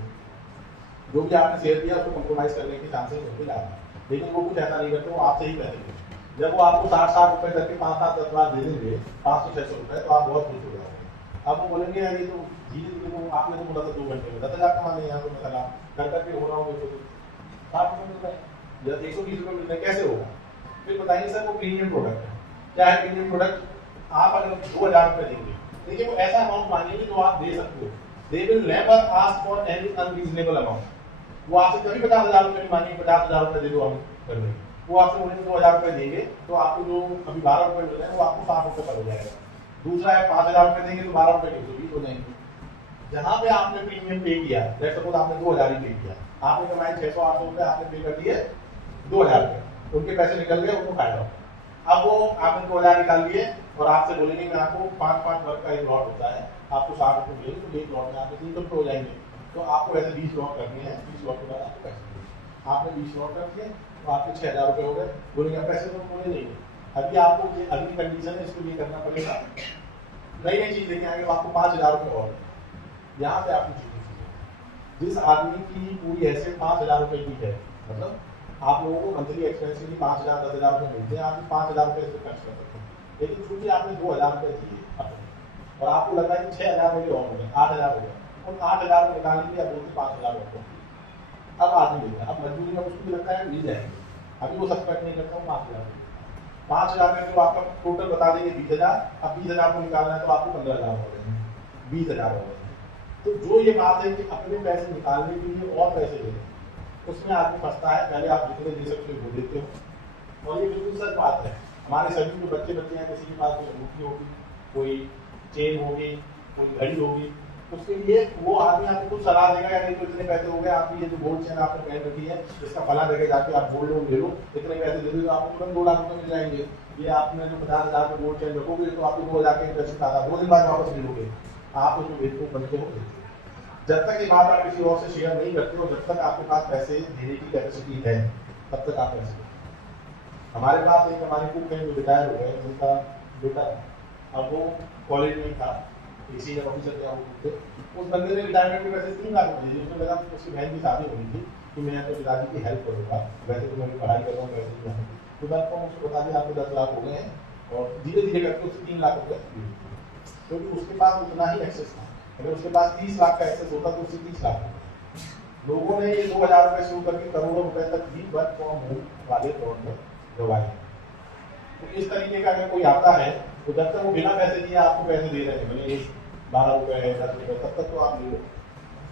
जो भी आपने शेयर किया उसको कंप्रोमाइज करने के चांसेस होते ज़्यादा, लेकिन वो कुछ ऐसा नहीं करते, वो आपसे ही पैसे लेंगे। जब वो आपको 60 रुपये करके 5-7-10 बार दे देंगे, 500-600 रुपये, तो आप बहुत खुश हो जाओगे। आप वो बोलेंगे यार ये तो धीरे धीरे आपने तो बोला था 2 घंटे में 10,000 कमाने, यहाँ तो मैं लगा कर करके हो रहा हूँ, 60 रुपये मिल रहा है या 120 रुपये मिल रहे हैं, कैसे होगा? फिर बताइए सर वो प्रीमियम प्रोडक्ट है। क्या है प्रीमियम प्रोडक्ट? आप अगर 2,000 रुपये देंगे, देखिए वो ऐसा अमाउंट मांगेंगे जो आप दे सकते हो। They will never ask for any unreasonable amount. वो आपसे कभी 50,000 रुपये मांगेंगे, 50,000 रुपये दे दो हम कर देंगे। वो आपसे बोलेंगे 2,000 रुपये देंगे तो आपको जो अभी 12 रुपये मिल रहे हैं वो आपको 60 रुपये पर हो जाएगा। दूसरा है 5,000 रुपये देंगे तो 12 रुपये 120 हो जाएंगे। जहाँ पे आपने प्रीमियम पे किया, लेट्स सपोज आपने 2,000 ही पे किया, आपने कमाए 600-800 रुपये, आपने पे कर दिए 2,000 रुपये, उनके पैसे निकल गए, उनको फायदा। अब वो आपने 2,000 निकाल लिए, और आपसे बोलेंगे मैं आपको 5-5 वर्ग का एक लॉट होता है, आपको 60 रुपये मिलेंगे, तो एक लॉट में आपके 300 रुपये हो जाएंगे। तो आपको ऐसे 20 लॉट करने हैं, 20 लॉट के बाद आपको पैसे मिलेंगे। आपने 20 लॉट कर दिए तो आपके 6000 रुपये हो गए। बोलेंगे पैसे तो बोले नहीं, अभी आपको ये अगली कंडीशन है, इसको ये करना पड़ेगा, नई नई चीज़ लेके आएंगे, आपको 5000 रुपये और यहाँ पे आपकी चीज़ें जिस आदमी की पूरी हैसियत 5000 रुपये की है, मतलब आप लोगों को मंथली एक्सपेंस के लिए 5000 10,000 रुपये मिलते हैं, आप 5000 रुपये से खर्च कर सकते हैं, लेकिन चूंकि आपने 2000 रुपये दिए और आपको लगा कि 6000 रुपये और हो गए, 8000 हो गए, उन 8000 रुपये निकालने के लिए आप बोलते 5000 रुपये अब आदमी मिल रहा है। अब मजबूरी में उसको भी लगता है मिल जाएंगे, अभी वो सस्पेक्ट नहीं करता हूँ 5000 में जो आपका टोटल बता देंगे 20,000, अब 20,000 को निकालना है तो आपको 15,000 हो गए, 20,000 हो गए। तो जो ये बात है कि अपने पैसे निकालने के लिए और पैसे देने, उसमें आदमी फंसता है। पहले आप जितने दे सकते हो वो देते हो, और ये बिल्कुल सच बात है। हमारे सभी जो बच्चे हैं, किसी के पास कोई अंगूठी होगी, कोई चेन होगी, कोई घड़ी होगी, उसके लिए वो आदमी आपको कुछ सलाह देगा या नहीं तो इतने पैसे हो गए, आपकी ये जो गोल्ड चेन आपने पहन रखी है इसका फला जगह जाके आप गोल्ड लोन ले लो, इतने पैसे दे दो आपको तुरंत 2 लाख रुपये मिल जाएंगे। ये आपने जो 50,000 का गोल्ड चेन रखोगे तो आपको 2,000 का इंटरेस्ट आता, 2 दिन बाद वापस मिलोगे। आप उसमें बेवकूफ बनते हो। जब तक ये बात आप किसी और से शेयर नहीं करते हो, जब तक आपके पास पैसे देने की कैपेसिटी है, तब तक आप पैसे। हमारे पास एक हमारे कुक हैं जो रिटायर हो गए, उनका बेटा अब वो कॉलेज में था, सीनियर ऑफिसर क्या वो थे, उस बंदे ने रिटायरमेंट में वैसे 3 लाख रुपये दिए। उसने लगा उसकी बहन की शादी होनी थी कि मैं तो पिताजी की हेल्प करूँगा, वैसे तो मैं पढ़ाई कर रहा हूँ, वैसे ही नहीं। तो मैं उसको बता दिया आपको 10 लाख हो गए हैं और धीरे धीरे करके उससे 3 लाख रुपये दिए, क्योंकि उसके पास उतना ही एक्सेस था। अगर उसके पास 30 लाख का एक्सेस होता तो उससे 30 लाख। लोगों ने ये 2,000 रुपये शुरू करके करोड़ों रुपए तक भी वर्क फ्रॉम होम वाले तौर में दवाई। तो इस तरीके का अगर कोई आता है तो जब तक वो बिना पैसे दिए आपको पैसे दे रहे हैं, भले 12 रुपये है 10 रुपये, तब तक तो आप ले लो।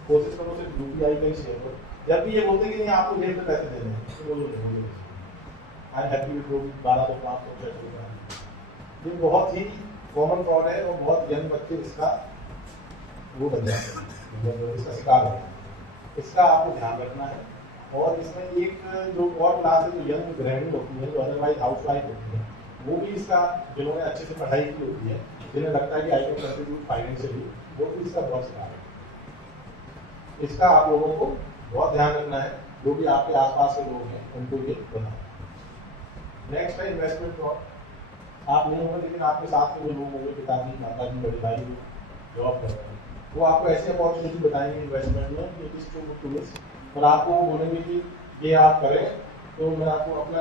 कोशिश करो सिर्फ UPI का ही शेयर करो। जब भी ये बोलते कि नहीं आपको जेब में पैसे देने हैं तो बोलो आई हैप्पी विद 12 तो 500 600 रुपये। ये बहुत ही कॉमन फ्रॉड है और बहुत यंग बच्चे इसका वो बन जाते हैं, इसका शिकार होता है। इसका आपको ध्यान रखना है। और इसमें एक जो और क्लास है जो यंग गृहिणी होती है, जो अदरवाइज हाउस वाइफ होती है, वो भी इसका, जिन्होंने अच्छे से पढ़ाई की होती है, जिन्हें लगता है कि आई कैन कंट्रीब्यूट फाइनेंशियली, वो भी इसका बहुत शिकार है। इसका आप लोगों को बहुत ध्यान रखना है, जो भी आपके आसपास के लोग हैं उनको ये बताना। नेक्स्ट है इन्वेस्टमेंट फ्रॉड। आप नहीं होंगे लेकिन आपके साथ के जो लोग होंगे, पिताजी माताजी बड़े भाई जॉब कर रहे हैं, वो आपको ऐसी अपॉर्चुनिटी बताएंगे इन्वेस्टमेंट में कि it is too good to miss, और आपको बोलेंगे कि ये आप करें। तो मैं आपको अपना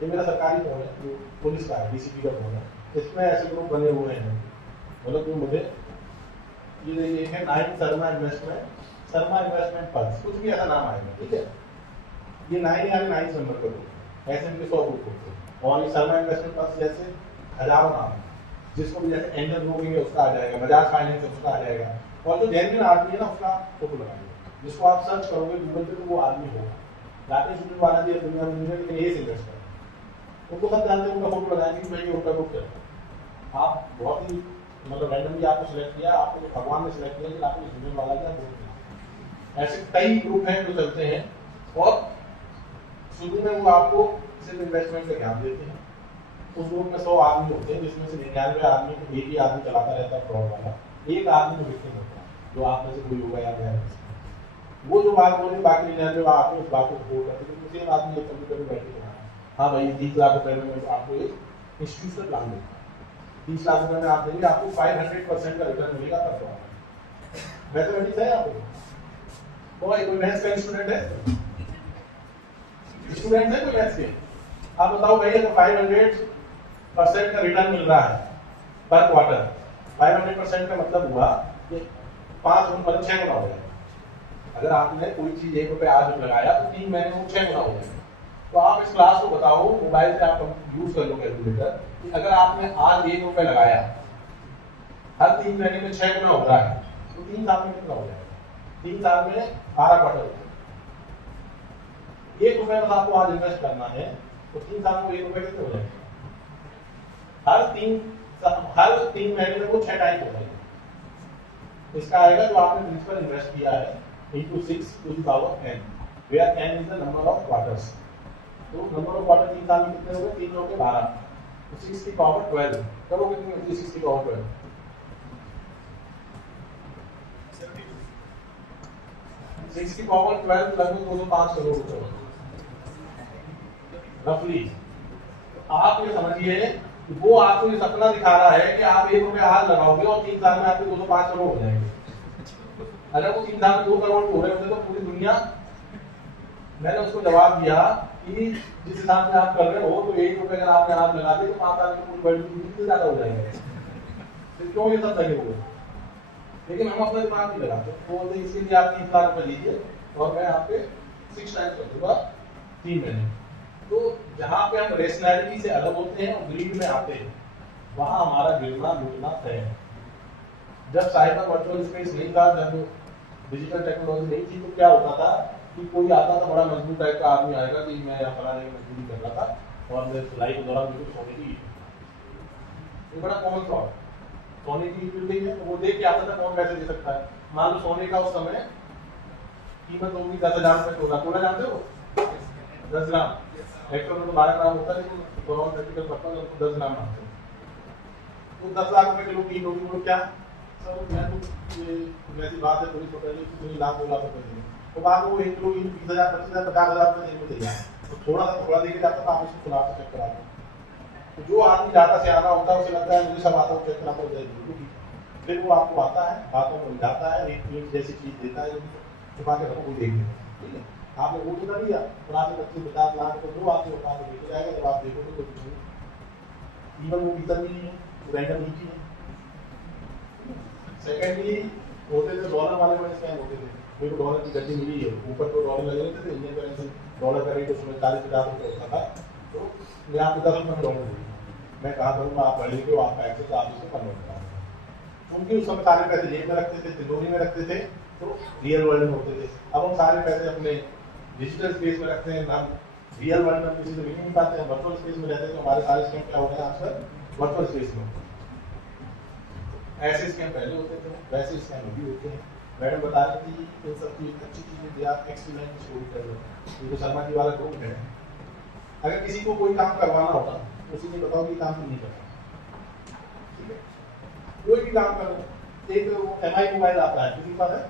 ये मेरा सरकारी फोन है, जो पुलिस का है, DCP का फोन है, इसमें ऐसे ग्रुप बने हुए हैं, मतलब जो मुझे ये है 9 शर्मा इन्वेस्टमेंट फंड, कुछ भी ऐसा नाम आएगा, ठीक है। ये 9 यानी 9 नंबर का ग्रुप, ऐसे इनके 100 ग्रुप होते हैं। और ये शर्मा इन्वेस्टमेंट फंड जैसे हजारों नाम है, जिसको भी जैसे एंजल ग्रुपिंग है उसका आ जाएगा, बजाज फाइनेंस है उसका आ जाएगा, और जो जेन्युइन आदमी है ना उसका फोटो लगाएंगे, जिसको आप सर्च करोगे गूगल पे तो वो आदमी होगा। जाते स्टूडेंट वाला भी दुनिया में नहीं है, लेकिन ये इन्वेस्ट कर उनको सब जानते हैं, उनका फोटो लगाएंगे कि भाई ये उनका ग्रुप है। आप बहुत ही मतलब रैंडमली आपको सिलेक्ट किया, आपको भगवान ने सिलेक्ट किया कि आपको स्टूडेंट वाला क्या ग्रुप। ऐसे कई ग्रुप हैं जो चलते हैं, और शुरू में वो आपको सिर्फ इन्वेस्टमेंट का ज्ञान देते हैं। उस ग्रुप में 100 आदमी होते हैं, जिसमें से 99 आदमी को एक ही आदमी चलाता रहता है फ्रॉड वाला, एक आदमी को विक्टिम होता है, जो आप में से कोई होगा या मैं। वो जो बात बोले बाकी 99 आदमी उस बात को सपोर्ट करते हैं, सेम आदमी एक कंप्यूटर में बैठ के हाँ भाई 30 लाख रुपए में आपको एक इंस्टीट्यूशनल प्लान देगा, 30 लाख रुपए में आप देंगे, आपको 500% का रिटर्न मिलेगा पर क्वार्टर। मैथमेटिक्स है आपको, कोई मैथ्स का स्टूडेंट है कोई मैथ्स के, आप बताओ भाई अगर 500% का रिटर्न मिल रहा है पर क्वार्टर, 500% का मतलब हुआ कि 5 मतलब 6 गुना हो जाएगा। अगर आपने कोई चीज 1 रुपये आज लगाया तो 3 महीने में 6 गुना हो जाएगा। तो आप इस क्लास को बताओ, मोबाइल से आप यूज कर लो कैलकुलेटर, कि अगर आपने आज 1 रुपये लगाया, हर 3 महीने में 6 गुना हो रहा है, तो 3 साल में कितना हो जाएगा? 3 साल में 12 क्वार्टर हो जाएगा। 1 रुपये बस आपको आज इन्वेस्ट करना है, तो 3 साल में 1 रुपये कितने हो जाएंगे? हर 3 महीने में वो 6 टाइम हो जाएगा। इसका आएगा जो आपने प्रिंसिपल इन्वेस्ट किया है into 6 to the power n, where n is the number of quarters। तो नंबर ऑफ क्वार्टर 3 साल में कितने हो गए? 3 हो गए 12। 6 की पावर 12 करो कितनी होती है 6 की पावर 12? 6 की पावर 12 लगभग 205 करोड़ रुपए रफली। आप ये समझिए कि वो आपको ये सपना दिखा रहा है कि आप 1 रुपया आज लगाओगे और 3 साल में आपके 205 करोड़ हो जाएंगे। अगर वो 3 साल में 2 करोड़ हो रहे होते तो पूरी दुनिया, मैंने उसको जवाब दिया कि जिस हिसाब से आप कर रहे हो तो 1 रुपये अगर आपने आज लगा दिए तो 5 साल में पूरी वर्ल्ड से ज्यादा हो जाएंगे। तो क्यों ये सब लगे हुए? लेकिन हम अपना दिमाग नहीं लगाते, तो इसके लिए आप 3 लाख रुपए लीजिए और मैं आपके 6 टाइम्स कर दूंगा 3 महीने। तो जहाँ पे हम रेशनैलिटी से अलग होते हैं और ग्रीड में आते हैं, वहाँ हमारा गिरना लुटना तय है। जब साइबर वर्चुअल स्पेस नहीं था, जब डिजिटल टेक्नोलॉजी नहीं थी, तो क्या होता था कि कोई आता था बड़ा मजबूत टाइप का आदमी आएगा कि मैं यहाँ फलाने की मजदूरी कर रहा था और मैं सिलाई के दौरान बिल्कुल सोने की, ये बड़ा कॉमन फ्रॉड, सोने की बिल्डिंग है, तो वो देख के आता था कौन पैसे दे सकता है। मान लो सोने का उस समय कीमत होगी 10,000 रुपए, तोला जानते हो 10 ग्राम, एक्चुअल में तो 12 ग्राम होता है, लेकिन गवर्नमेंट प्रैक्टिकल पर्पस उसको 10 ग्राम मानते हैं। तो 10 लाख रुपए किलो कीमत होगी, वो क्या सर मैं तो ये वैसी बात है पुलिस को पहले कि 1 लाख 2 लाख रुपए देंगे, तो बाद में वो 1 किलो 20,000 25,000 50,000 रुपए देने को तैयार है, तो थोड़ा सा थोड़ा देके जाता था, आप उसको खुला से चेक कराते। तो जो आदमी ज्यादा सियाना होता है उसे लगता है मुझे सब आता है, चेक कराता हो, फिर वो आपको आता है, हाथों में उठाता है, एक जैसी चीज देता है, छुपा के रखो कोई देख ले, ठीक है। आपने वो तो कर लिया, 50 लाख तो जो आपके उठा के लेके जाएगा, जब आप देखोगे तो कुछ नहीं, इवन वो भीतर भी नहीं है, रैंडम नीचे है। सेकेंडली होते थे डॉलर वाले बड़े स्कैम होते थे, मेरे को डॉलर की गड्डी मिली है, ऊपर तो डॉलर लगे होते थे, इंडियन करेंसी डॉलर का रेट उसमें 40-50 रुपये होता था, तो मैं आपको 10 रुपये में डॉलर दूँगा, मैं कहा करूँगा आप पढ़ लीजिए, आपका एक्सेस आप इसको कन्वर्ट करा, क्योंकि उस समय सारे पैसे जेब में रखते थे, तिजोरी में रखते थे, तो रियल वर्ल्ड में होते थे। अब हम सारे पैसे अपने डिजिटल स्पेस में रखते हैं, हम रियल वर्ल्ड में किसी से मिल नहीं पाते हैं, वर्चुअल स्पेस में रहते हैं, तो हमारे सारे स्कैम क्या हो गए आजकल वर्चुअल स्पेस में। ऐसे स्कैम पहले होते थे, वैसे स्कैम अभी होते हैं। मैडम बता रही थी इन सब की अच्छी चीजें दिया, एक्सपीरियंस स्टोरी कर लो, क्योंकि शर्मा जी वाला ग्रुप है, अगर किसी को कोई काम करवाना होता तो उसी ने बताओ कि काम नहीं करना, ठीक है, कोई भी काम करो। एक MI मोबाइल आता है, किसी के पास है?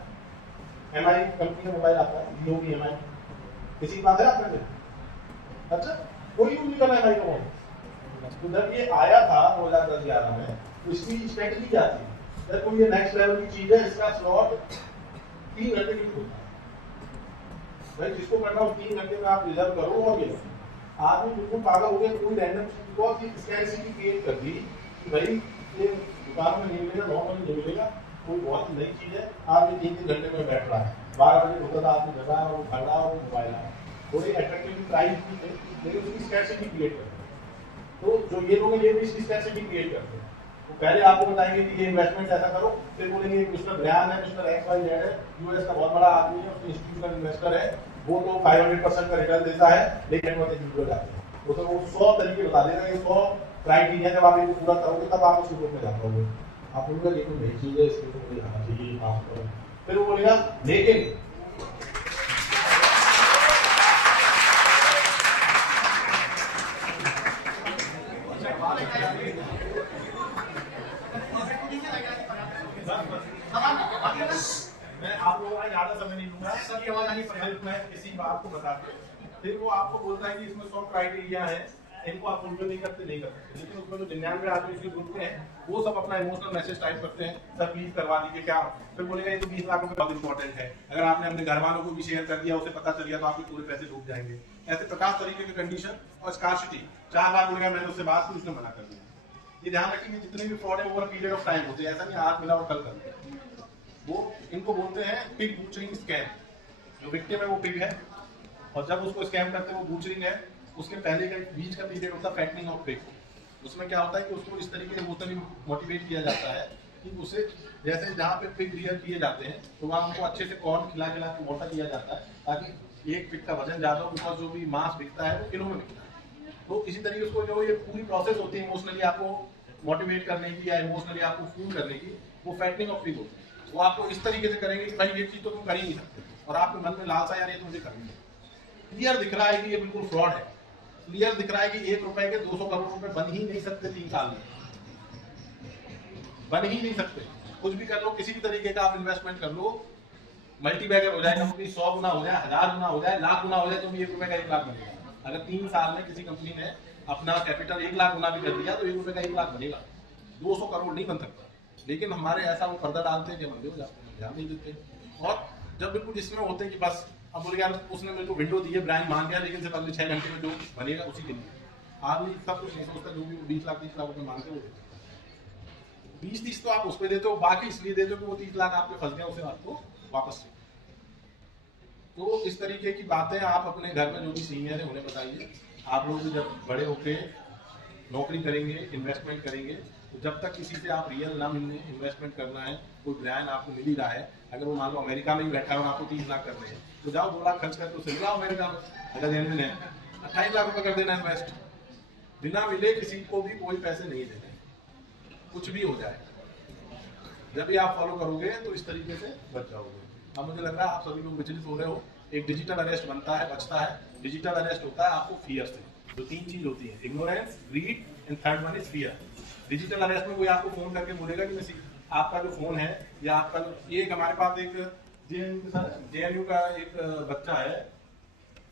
MI कंपनी का मोबाइल आता है, जियो की MI, किसी के पास है आपने? अच्छा, कोई यूज नहीं करना MI का मोबाइल। तो जब ये आया था 2010-11 में, तो इसकी स्ट्रेटजी क्या थी? जब कोई ये नेक्स्ट लेवल की चीज है, इसका स्लॉट 3 घंटे की होता है भाई, जिसको करना हो 3 घंटे में आप रिजर्व करो। और ये आदमी बिल्कुल पागल हो गया, कोई रैंडम स्कैम क्रिएट कर दी कि भाई ये दुकान में नहीं मिलेगा, 9 बजे नहीं मिलेगा, कोई बहुत नई चीज है, आदमी 3-3 घंटे में बैठ रहा है, 12 बजे होता था आदमी जग रहा है, वो भग रहा है, वो मोबाइल है, थोड़ी अट्रैक्टिव प्राइस भी थे, लेकिन उसकी स्कैर्सिटी क्रिएट करते हैं। तो जो ये लोग ये भी इसकी स्कैर्सिटी क्रिएट करते हैं। तो पहले आपको बताएंगे कि ये इन्वेस्टमेंट ऐसा करो, फिर बोलेंगे मिस्टर ब्रियान है, मिस्टर XYZ है, US का बहुत बड़ा आदमी है, उसकी इंस्टीट्यूशनल इन्वेस्टर है, वो तो 500% का रिटर्न देता है, लेकिन वो इंडिविजुअल जाते हैं, वो तो वो 100 तरीके बता देगा, ये 100 क्राइटेरिया जब आप इनको पूरा करोगे तब आप उस ग्रुप में जा पाओगे। आप बोलोगे ये तो नई चीज है, इसके तो मुझे आना चाहिए, आप करो, फिर वो बोलेगा लेकिन मैं आप लोगों का ज्यादा समय नहीं लूंगा, सबकी आवाज आनी पड़ेगी, मैं इसी बात को बता के फिर वो आपको बोलता है कि इसमें 100 क्राइटेरिया है, इनको आप फुलफिल नहीं करते नहीं कर सकते, लेकिन उसमें जो 99 आदमी इसके ग्रुप में है वो सब अपना इमोशनल मैसेज टाइप करते हैं, सर प्लीज करवा दीजिए क्या, फिर बोलेगा ये तो 20 लाख रुपए बहुत इंपॉर्टेंट है, अगर आपने अपने घर वालों को भी शेयर कर दिया, उसे पता चल गया तो आपके पूरे पैसे डूब जाएंगे। ऐसे 50 तरीके की कंडीशन और स्कार्सिटी, 4 बार बोलेगा मैंने उससे बात की, उसने मना कर दिया। ये ध्यान रखेंगे जितने भी फ्रॉड है ओवर पीरियड ऑफ टाइम होते हैं, ऐसा नहीं आज मिला और कल कर दिया। वो इनको बोलते हैं पिग बूचरिंग स्कैम, जो विक्टिम है वो पिग है, और जब उसको स्कैम करते हैं वो बूचरिंग है, उसके पहले का बीच का पीरियड होता है फैटनिंग ऑफ पिग। उसमें क्या होता है कि उसको इस तरीके से इमोशनली मोटिवेट किया जाता है कि उसे जैसे जहाँ पे पिग रियर किए जाते हैं तो वहाँ उनको अच्छे से कॉर्न खिला खिला के मोटा किया जाता है, ताकि एक पिग का वजन ज्यादा हो, बिकॉज जो भी मांस बिकता है वो किलो में बिकता है। तो इसी तरीके से जो ये पूरी प्रोसेस होती है इमोशनली आपको मोटिवेट करने की या इमोशनली आपको फूल करने की, वो फैटनिंग ऑफ पिग होती है। वो आपको इस तरीके से करेंगे कि भाई ये चीज तो तुम कर ही नहीं सकते, और आपके मन में लालसा यार ये तो मुझे करनी है, क्लियर दिख रहा है कि ये बिल्कुल फ्रॉड है, क्लियर दिख रहा है कि 1 रुपए के 200 करोड़ रुपए बन ही नहीं सकते 3 साल में, बन ही नहीं सकते। कुछ भी कर लो, किसी भी तरीके का आप इन्वेस्टमेंट कर लो, मल्टी बैगर हो जाए कंपनी, 100 गुना हो जाए, 1000 गुना हो जाए, लाख गुना हो जाए, तो भी 1 रुपए का 1 लाख बनेगा। अगर 3 साल में किसी कंपनी ने अपना कैपिटल 1 लाख गुना भी कर दिया तो 1 रुपए का 1 लाख बनेगा। 200 करोड़ नहीं बन सकता। लेकिन हमारे ऐसा वो पर्दा डालते हैं कि बंदे हो जाते हैं, ध्यान नहीं देते। और जब बिल्कुल इसमें होते हैं कि बस अब बोले यार उसने मेरे को विंडो दी है, ब्रांड मान गया, लेकिन सिर्फ अगले 6 घंटे में जो बनेगा उसी के लिए आदमी सब कुछ नहीं सोचता। जो भी 20 लाख 30 लाख रुपए मांगते हो 20-30 तो आप उस पर देते हो, बाकी इसलिए देते हो कि वो 30 लाख आपके फंस गया, उसे आपको वापस चाहिए। तो इस तरीके की बातें आप अपने घर में जो भी सीनियर है उन्हें बताइए। आप लोग भी जब बड़े होके नौकरी करेंगे, इन्वेस्टमेंट करेंगे, तो जब तक किसी से आप रियल ना मिलने, इन्वेस्टमेंट करना है, कोई ब्रांड आपको मिल ही रहा है, अगर वो मान लो अमेरिका में ही बैठा है और आपको 30 लाख करने हैं, तो जाओ 2 लाख खर्च करके उसे मिलाओ अमेरिका में। अगर जेन्युइन है 28 लाख रुपए कर देना इन्वेस्ट, बिना मिले किसी को भी कोई पैसे नहीं देने, कुछ भी हो जाए। जब भी आप फॉलो करोगे तो इस तरीके से बच जाओगे। अब मुझे लग रहा है आप सभी लोग विचलित हो रहे हो। एक डिजिटल अरेस्ट बनता है, बचता है। डिजिटल अरेस्ट होता है आपको फियर से। जो 3 चीज होती है, ignorance, grid and third one is fear. Digital arrest में कोई आपको फोन करके बोलेगा कि आपका जो फोन है या आपका जो एक हमारे पास एक जेएनयू का एक बच्चा है,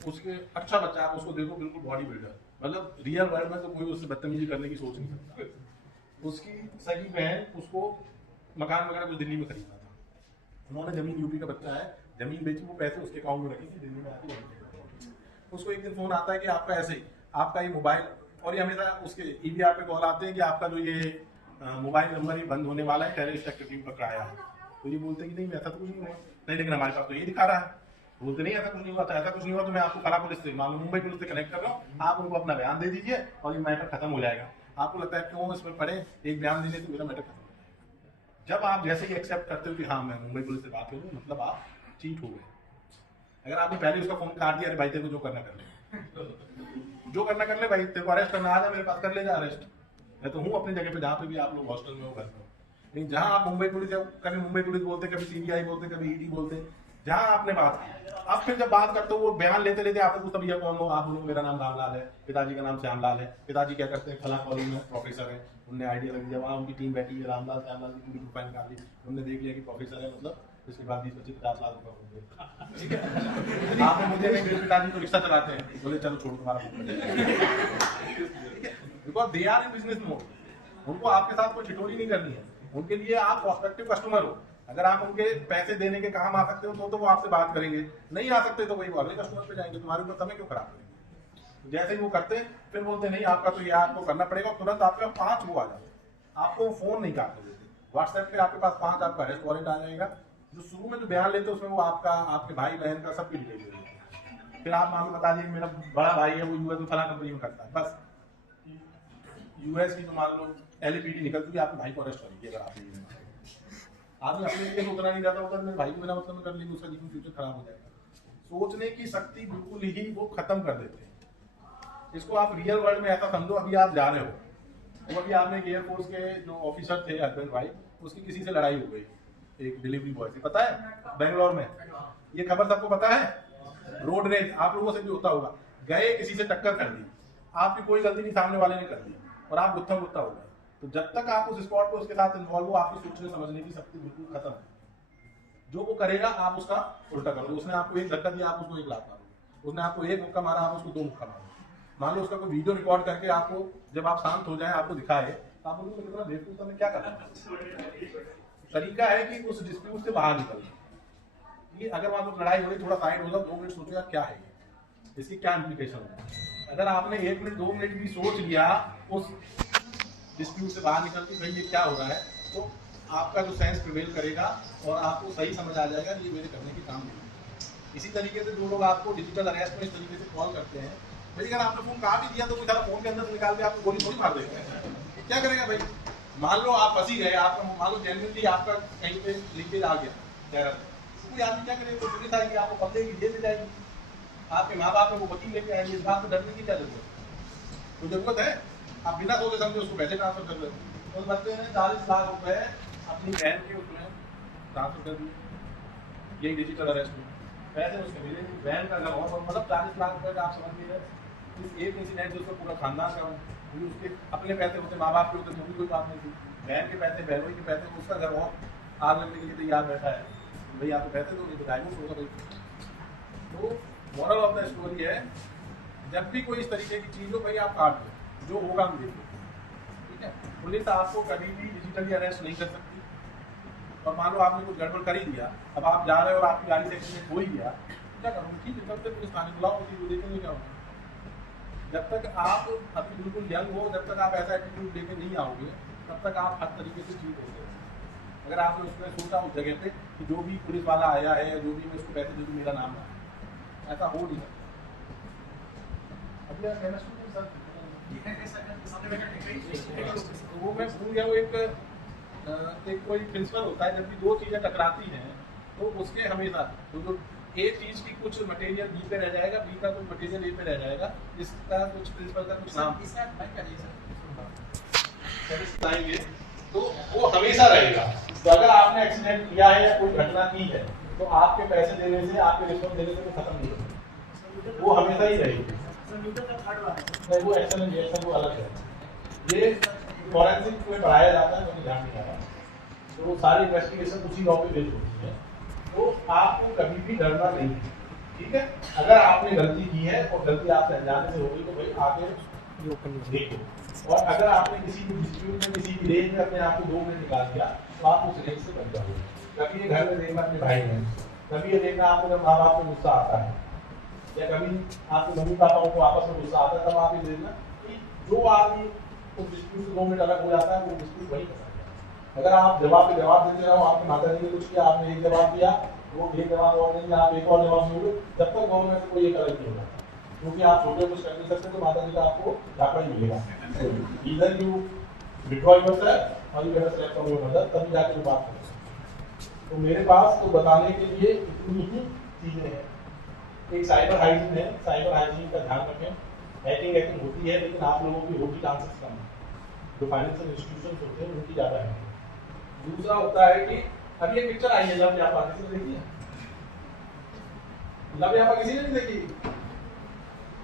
उसके अच्छा बच्चा, आप उसको देखो बिल्कुल बॉडी बिल्डर, मतलब रियल वर्ल्ड में तो कोई उससे बदतमीजी करने की सोच नहीं सकता। उसकी सगी बहन उसको मकान वगैरह कुछ दिल्ली में खरीदना था, उन्होंने जमीन, यूपी का बच्चा है, जमीन बेची, वो पैसे उसके अकाउंट में रखेंगे, दिल्ली में आके उसको एक दिन फोन आता है कि आपका ऐसे ही आपका ये मोबाइल, और ये हमेशा उसके ईडीआर पे कॉल आते हैं कि आपका जो ये मोबाइल नंबर ही बंद होने वाला है, टेररिस्ट एक्टिविटी में पकड़ा है। तो ये बोलते हैं कि नहीं ऐसा तो कुछ नहीं हुआ, नहीं लेकिन हमारे पास तो ये दिखा रहा है। बोलते नहीं ऐसा कुछ नहीं हुआ, तो ऐसा कुछ नहीं हुआ तो मैं आपको फला पुलिस से, मान लो मुंबई पुलिस से कनेक्ट कर रहा हूँ, आप उनको अपना बयान दे दीजिए और ये मैटर खत्म हो जाएगा। आपको लगता है क्यों इसमें पड़े एक बयान देने से मेरा मैटर खत्म हो जाएगा। जब आप जैसे ही एक्सेप्ट करते हो कि हाँ मैं मुंबई पुलिस से बात करूँ, मतलब आप चीट हो गए। अगर आपने पहले उसका फोन काट दिया, अरे भाई तेरे को जो करना कर ले, जो करना कर ले भाई, तेरे को अरेस्ट करना आ जाए मेरे पास, कर ले जा अरेस्ट। मैं तो हूँ अपनी जगह पे जहाँ पे भी आप लोग हॉस्टल में हो, घर में हो। लेकिन जहाँ आप मुंबई पुलिस, कभी मुंबई पुलिस बोलते, कभी सीबीआई बोलते, कभी ईडी बोलते, जहाँ आपने बात की, अब फिर जब बात करते हो वो बयान लेते लेते आपको पूछता भैया कौन हो, आप बोलो मेरा नाम रामलाल है, पिताजी का नाम श्यामलाल है। पिताजी क्या करते हैं, फला कॉलेज में प्रोफेसर है, उनने आइडिया लग दिया, वहाँ उनकी टीम बैठी है, रामलाल श्यामलाल की पूरी प्रोफाइल निकाल दी, उन्होंने देख लिया कि प्रोफेसर है, मतलब इसके बाद 20-25-50 लाख रुपए हो गए। ठीक है, आपने मुझे नहीं, मेरे पिताजी तो रिक्शा चलाते हैं, बोले चलो छोड़ो तुम्हारा, because they are in business mode. उनको आपके साथ कोई ठिठोरी नहीं करनी है, उनके लिए आप प्रोस्पेक्टिव कस्टमर हो। अगर आप उनके पैसे देने के काम आ सकते हो तो वो आपसे बात करेंगे, नहीं आ सकते तो वही वो अगले कस्टमर पे जाएंगे, तुम्हारे ऊपर समय क्यों खराब करेंगे। जैसे ही वो करते हैं फिर बोलते नहीं आपका तो ये आपको करना पड़ेगा, तुरंत आपके 5 वो आ जाते हैं, आपको फोन नहीं काटने देते, व्हाट्सएप पे आपके पास 5 आपका अरेस्ट वारंट आ जाएगा। जो शुरू में जो बयान लेते हैं उसमें वो आपका, आपके भाई बहन का सबकी डिटेल देते। फिर आप मान लो बता दीजिए मेरा बड़ा भाई है वो यूएस में फला कंपनी में करता है, बस यूएस की जो मान लो एलईपीडी निकल चुकी है, आपके भाई को अरेस्ट करेंगे। अगर आप आदमी अपने लिए सोचना नहीं जाता होता, मेरे भाई को बिना मतलब में कर लेंगे, उसका जीवन फ्यूचर खराब हो जाएगा। सोचने की शक्ति बिल्कुल ही वो खत्म कर देते हैं। इसको आप रियल वर्ल्ड में ऐसा समझो, अभी आप जा रहे हो, तो अभी आपने एयरफोर्स के जो ऑफिसर थे हस्बैंड भाई, उसकी किसी से लड़ाई हो गई एक डिलीवरी बॉय से, पता है बेंगलोर में, ये खबर सबको पता है। रोड रेज आप लोगों से भी होता होगा, गए किसी से टक्कर कर दी, आपकी कोई गलती नहीं, सामने वाले ने कर दी और आप गुत्था गुत्था हो गए। तो जब तक आप उस स्पॉट पे उसके साथ इन्वॉल्व हो, आपकी सोचने समझने की शक्ति बिल्कुल खत्म है। जो वो करेगा आप उसका उल्टा करोगे। उसने आपको एक धक्का दिया, आप उसको 1 लाख मारोगे, उसने आपको 1 मुक्का मारा, आप उसको 2 मुक्का मारोगे। मान लो उसका कोई वीडियो रिकॉर्ड करके आपको, जब आप शांत हो जाए, आपको दिखाए, तो आप बोलोगे कितना बेवकूफ था, मैं क्या कर रहा हूं। तरीका है कि उस डिस्प्यूट से बाहर निकलना। ये अगर वहां पर लड़ाई हो रही, थोड़ा साइड हो जाओ, 2 मिनट सोचो यार क्या है ये, इसकी क्या इम्प्लीकेशन है। अगर आपने 1 मिनट 2 मिनट भी सोच लिया उस डिस्प्यूट से बाहर निकल के भाई ये क्या हो रहा है, तो आपका जो सेंस प्रिवेल करेगा और आपको सही समझ आ जाएगा कि ये मेरे करने की काम नहीं। इसी तरीके से जो लोग आपको डिजिटल अरेस्ट में इस तरीके से कॉल करते हैं, भाई अगर आपने फोन काट ही दिया तो कोई सारा फोन के अंदर से निकाल के आपको गोली थोड़ी मार देते हैं, क्या करेगा भाई। मान लो आप फंसी गए, आपका मान लो जेन्युइनली आपका कहीं पे लीकेज आ गया टेरर, कोई आदमी क्या करेगा, पुलिस आएगी, आपको पकड़ेगी, जेल में जाएगी, आपके माँ बाप को वकील लेके आएंगे, इस बात से डरने की क्या जरूरत, कोई जरूरत है। आप बिना सोचे समझे उसको पैसे ट्रांसफर कर रहे हो। उस बच्चे ने 40 लाख रुपए अपनी बहन के उसमें ट्रांसफर कर दिए, यही डिजिटल अरेस्ट में पैसे उसके मिले, बहन का घर और मतलब 40 लाख रुपए का आप समझ लीजिए इस एक इंसिडेंट से उसका पूरा खानदान का, क्योंकि उसके अपने पैसे होते, माँ बाप के होते, तो भी कोई बात नहीं थी, बहन के पैसे, बहनों के पैसे, उसका घर और आग लगने के लिए तैयार बैठा है, भाई आप तो पैसे दो, नहीं तो डाइवोर्स होगा भाई। तो मॉरल ऑफ द स्टोरी है, जब भी कोई इस तरीके की चीज़ हो भाई आप काट दो, जो होगा हम देख लो, ठीक है। पुलिस आपको कभी भी डिजिटली अरेस्ट नहीं कर सकती, और मान लो आपने कुछ गड़बड़ कर ही दिया, अब आप जा रहे हो और आपकी गाड़ी से एक्सीडेंट हो ही गया, क्या करूँगी, ठीक है, तब तक पुलिस थाने बुलाओ, वो देखेंगे क्या होगा। जब तक आप अभी बिल्कुल यंग हो, जब तक आप ऐसा एटीट्यूड लेके नहीं आओगे, तब तक आप हर तरीके से ठीक होगे। अगर आपने उसमें सोचा उस जगह पे कि जो भी पुलिस वाला आया है या जो भी मैं उसको पैसे दे दूँ मेरा नाम ना, ऐसा हो नहीं सकता। अभी आप कहना शुरू सर, वो मैं भूल गया, वो एक कोई प्रिंसिपल होता है, जब भी दो चीज़ें टकराती हैं तो उसके हमेशा जो एक चीज की कुछ मटेरियल बी पे रह जाएगा, बी का कुछ मटेरियल ए पे रह जाएगा, इसका कुछ प्रिंसिपल का कुछ नाम बताएंगे, तो वो हमेशा रहेगा। तो अगर आपने एक्सीडेंट किया है या कोई घटना की है, तो आपके पैसे देने से, आपके रिश्वत देने से वो खत्म नहीं होगा, वो हमेशा ही रहेगी। नहीं, वो एक्सेलेंट रिएक्शन वो अलग है, ये फॉरेंसिक में पढ़ाया जाता है, मुझे ध्यान नहीं आ रहा, तो सारी इन्वेस्टिगेशन उसी लॉ पे बेस्ड होती है। तो आपको कभी भी डरना नहीं, ठीक है। अगर आपने गलती की है और गलती आपसे अनजाने से हो गई, तो भाई आगे देखो, और अगर आपने किसी भी डिस्प्यूट में, किसी भी रेंज में अपने आप को 2 मिनट निकाल दिया, तो आप उस रेंज से बच जाओगे। कभी ये घर में देखना अपने भाई बहन, कभी ये देखना आपको जब माँ बाप को गुस्सा आता है, या कभी आपके मम्मी पापाओं को आपस में गुस्सा आता है, तब आप ये देखना कि जो आदमी उस डिस्प्यूट से 2 मिनट अलग हो जाता है, वो डिस्प्यूट वही करता है। अगर आप जवाब पे जवाब देते रहो, आपकी माता जी ने कुछ किया, आपने एक जवाब दिया, वो एक जवाब और देंगे, आप एक और जवाब दोगे, जब तक गवर्नमेंट में कोई एक अलग नहीं होगा, क्योंकि आप छोटे कुछ कर नहीं सकते, तो माता जी का आपको झापा ही मिलेगा। इधर यू विड्रॉ योरसेल्फ और you get a slap from your mother, तभी जाके वो बात करें। तो मेरे पास तो बताने के लिए इतनी ही चीजें हैं। एक साइबर हाइजीन है, साइबर हाइजीन का ध्यान रखें। हैकिंग होती है, लेकिन आप लोगों की होती चांसेस कम है, जो फाइनेंशियल इंस्टीट्यूशन होते हैं उनकी ज्यादा है। दूसरा होता है कि अब ये पिक्चर आई है लव व्यापा, किसी ने देखी है? लव व्यापा किसी ने नहीं देखी?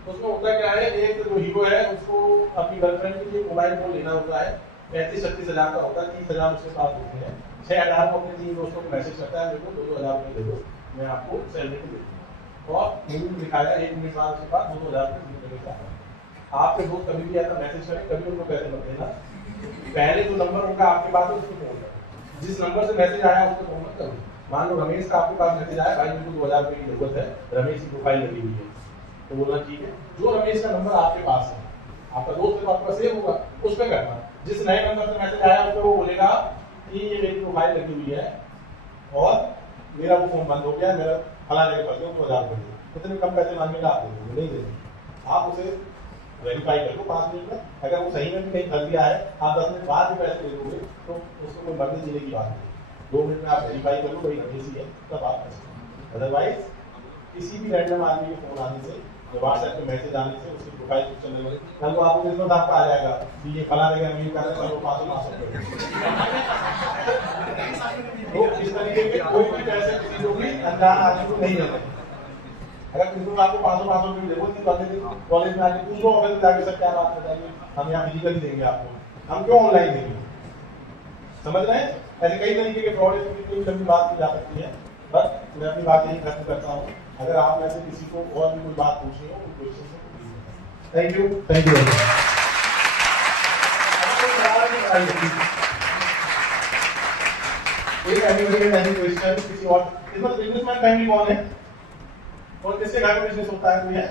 उसमें होता क्या है, एक जो हीरो है उसको अपनी गर्लफ्रेंड के लिए मोबाइल फोन लेना होता है, 35-36 हज़ार का होता है, 30 हज़ार उसके पास होते हैं, 6 हज़ार को अपने 3 दोस्तों को मैसेज करता है, मेरे को 2,000 रुपये दे दो, मैं आपको सैलरी दे दूँ, और मूवी में दिखाया 1 मिनट बाद उसके पास 2,000 रुपये देने का है। आपके दोस्त कभी भी ऐसा मैसेज करें, कभी उनको पैसे मत देना, पहले जो नंबर होगा आपके पास उसको फोन करो, जिस नंबर से मैसेज आया उसको फोन मत करो। मान लो रमेश का आपके पास मैसेज आया, भाई मेरे को 2,000 रुपये की जरूरत है, रमेश की प्रोफाइल लगी हुई है, तो बोलना ठीक है, जो रमेश का नंबर आपके पास है, आपका दोस्त के पास सेव होगा, उस पर करना। जिस नए नंबर से मैसेज आया उस पर वो बोलेगा कि ये मेरी प्रोफाइल लगी हुई है और मेरा वो फोन बंद हो गया, मेरा फला जगह फंस गया, 2,000 रुपये इतने कम पैसे मांगेगा, आप दे नहीं देंगे, आप उसे वेरीफाई कर लो 5 मिनट में। अगर वो सही में भी कहीं फंस गया है, आप 10 मिनट बाद भी पैसे दे दोगे, तो उसको कोई मरने जीने की बात नहीं। 2 मिनट में आप वेरीफाई कर लो भाई रमेश ही है, तब आप पैसे। अदरवाइज किसी भी रैंडम आदमी के फोन आने से, व्हाट्सएप पे मैसेज आने से, उसकी प्रोफाइल पिक्चर लेने से, कल को आपको किस्मत आपका आ जाएगा कि ये फला जगह मेल कर रहा है, वो 500 तो इस तरीके के कोई भी पैसे किसी को भी अनजान आदमी को नहीं देते। अगर किसी को आपको 500 रुपये देखो, तो अगले दिन कॉलेज में आके पूछ लो, ऑफिस में जाके सर क्या बात बताइए, हम यहाँ फिजिकली देंगे आपको, हम क्यों ऑनलाइन देंगे? समझ रहे हैं? ऐसे कई तरीके के फ्रॉड की लंबी बात की जा सकती है, बस मैं अपनी बात यही खत्म करता हूँ। अगर आप में से किसी को और भी कोई बात पूछनी हो, कोई क्वेश्चन से thank you very much. Question किसी और इसमें बिजनेसमैन फैमिली कौन है और किसके घर में बिजनेस होता है कोई है?